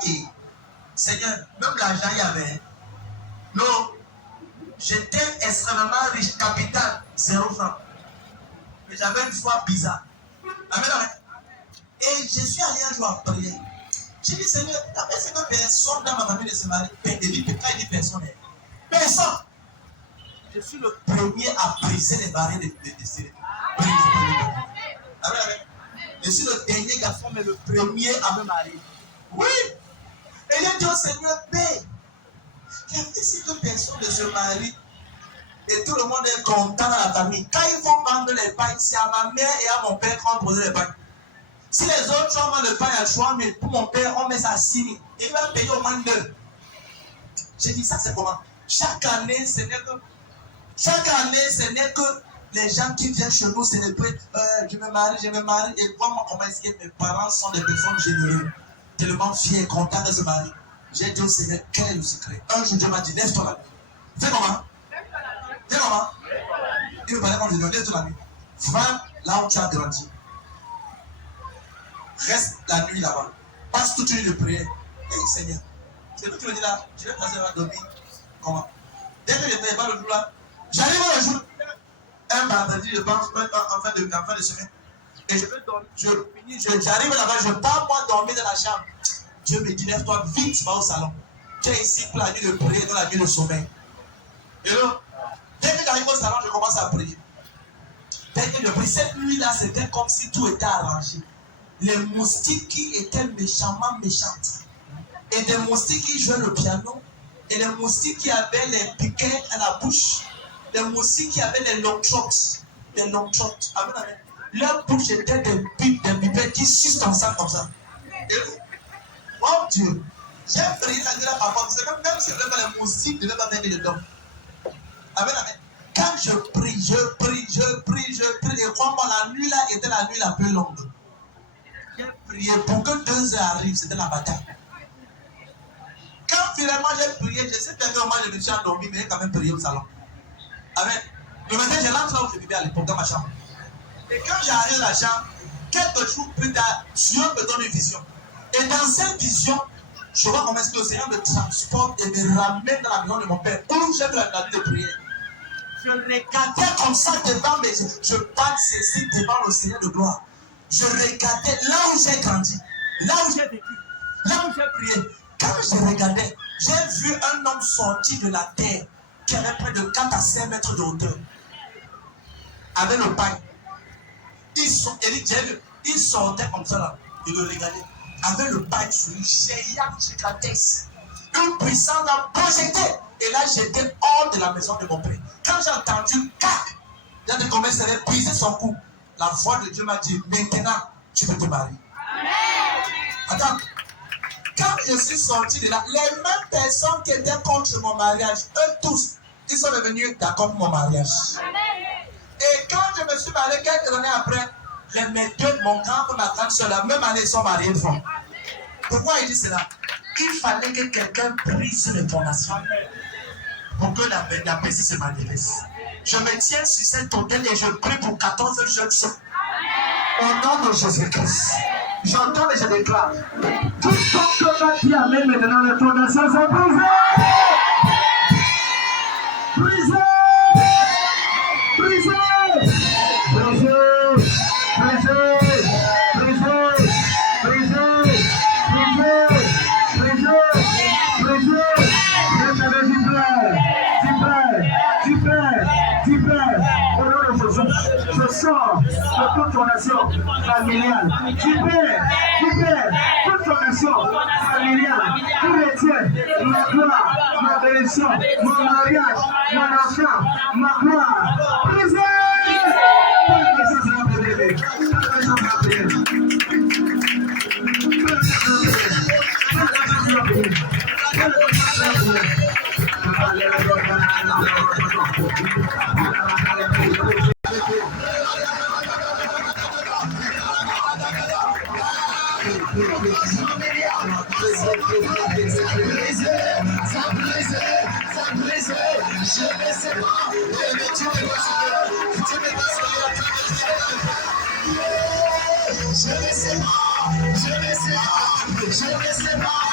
Et Seigneur, même l'argent il y avait. Non. J'étais extrêmement riche, capital, 0 francs. Mais j'avais une foi bizarre. Amen, amen. Et je suis allé un jour à prier. J'ai dit, Seigneur, après c'est que personne dans ma famille de se marier. Quand il dit personne. Personne. Je suis le premier à briser les barrières de décès. Amen, amen. Je suis le dernier garçon, mais le premier à me marier. Oui. Et j'ai dit au Seigneur, paix. Si que personne ne se marie et tout le monde est content dans la famille, quand ils vont vendre les pains, c'est à ma mère et à mon père qu'on va poser les pains. Si les autres vont vendre le pain à 3 000, pour mon père, on met ça à 6 000. Il va payer au moins 2. J'ai dit ça, c'est comment? Chaque année, ce n'est que les gens qui viennent chez nous célébrer, je me marie, et voir comment est-ce que mes parents sont des personnes généreuses, tellement fiers, contents de se marier. J'ai dit au Seigneur, quel est le secret? Un jour, Dieu m'a dit, lève-toi la nuit. Fais comment? Fais comment? Il me parlait comme je dis, lève-toi la nuit. Va là où tu as grandi. Reste la nuit là-bas. Passe toute une nuit de prière. Hey Seigneur, c'est vous qui me dis là, je vais passer à dormir. Comment? Dès que je ne fais pas le jour là, j'arrive un jour, un vendredi, je pense, en fin de semaine, et je vais dormir, j'arrive là-bas, je pars moi dormir dans la chambre. Dieu me dit, lève-toi vite, va au salon. Tu es ici pour la nuit de prière, dans la nuit de sommeil. Et là, dès que j'arrive au salon, je commence à prier. Dès que je prie, cette nuit-là, c'était comme si tout était arrangé. Les moustiques qui étaient méchamment méchantes, et des moustiques qui jouaient le piano, et des moustiques qui avaient les piquets à la bouche, des moustiques qui avaient les long throats, amen, amen. Leur bouche était des pipettes qui sucent ensemble comme ça. Et oh Dieu, j'ai prié la nuit là par contre, même si les moustiques ne devaient pas venir dedans. Amen, amen. Quand je prie, et crois-moi, la nuit là était la nuit la plus longue. J'ai prié pour que 2 heures arrivent, c'était la bataille. Quand finalement j'ai prié, je sais que moi je me suis endormi, mais j'ai quand même prié au salon. Amen. Le matin, je rentre là où je vivais à l'époque, dans ma chambre. Et quand j'arrive à la chambre, quelques jours plus tard, Dieu me donne une vision. Et dans cette vision, je vois comment est-ce que le Seigneur me transporte et me ramène dans la maison de mon père, où j'ai fait la nuit de prière. Je regardais comme ça devant mes yeux. Je parle ceci devant le Seigneur de gloire. Je regardais là où j'ai grandi, là où j'ai vécu, là où j'ai prié. Quand je regardais, j'ai vu un homme sorti de la terre qui avait près de 4 à 5 mètres de hauteur. Avec le pain. Il sortait comme ça là. Il le regardait. Avec le pain sur lui, géant gigantesque. Une puissance a projeté. Et là, j'étais hors de la maison de mon père. Quand j'ai entendu cac, j'ai dit comment ça avait brisé son cou. La voix de Dieu m'a dit, maintenant, tu peux te marier. Amen. Attends. Quand je suis sorti de là, les mêmes personnes qui étaient contre mon mariage, eux tous, ils sont devenus d'accord pour mon mariage. Amen. Et quand je me suis marié quelques années après, mes deux, mon grand et ma grande soeur, la même année, ils sont mariés de fond. Pourquoi il dit cela? Il fallait que quelqu'un brise les fondations pour que la paix se manifeste. Je me tiens sur cet hôtel et je prie pour 14 jeunes filles. Au nom de Jésus-Christ. J'entends et je déclare. Tout ce que tu as mis maintenant, les fondations sont brisées. Brisées. Brisées. Je sors de toute fondation familiale. Tu perds toute fondation familiale. Tout les tiens, ma gloire, ma bénédiction, mon mariage, mon enfant, ma gloire. Brisez! Je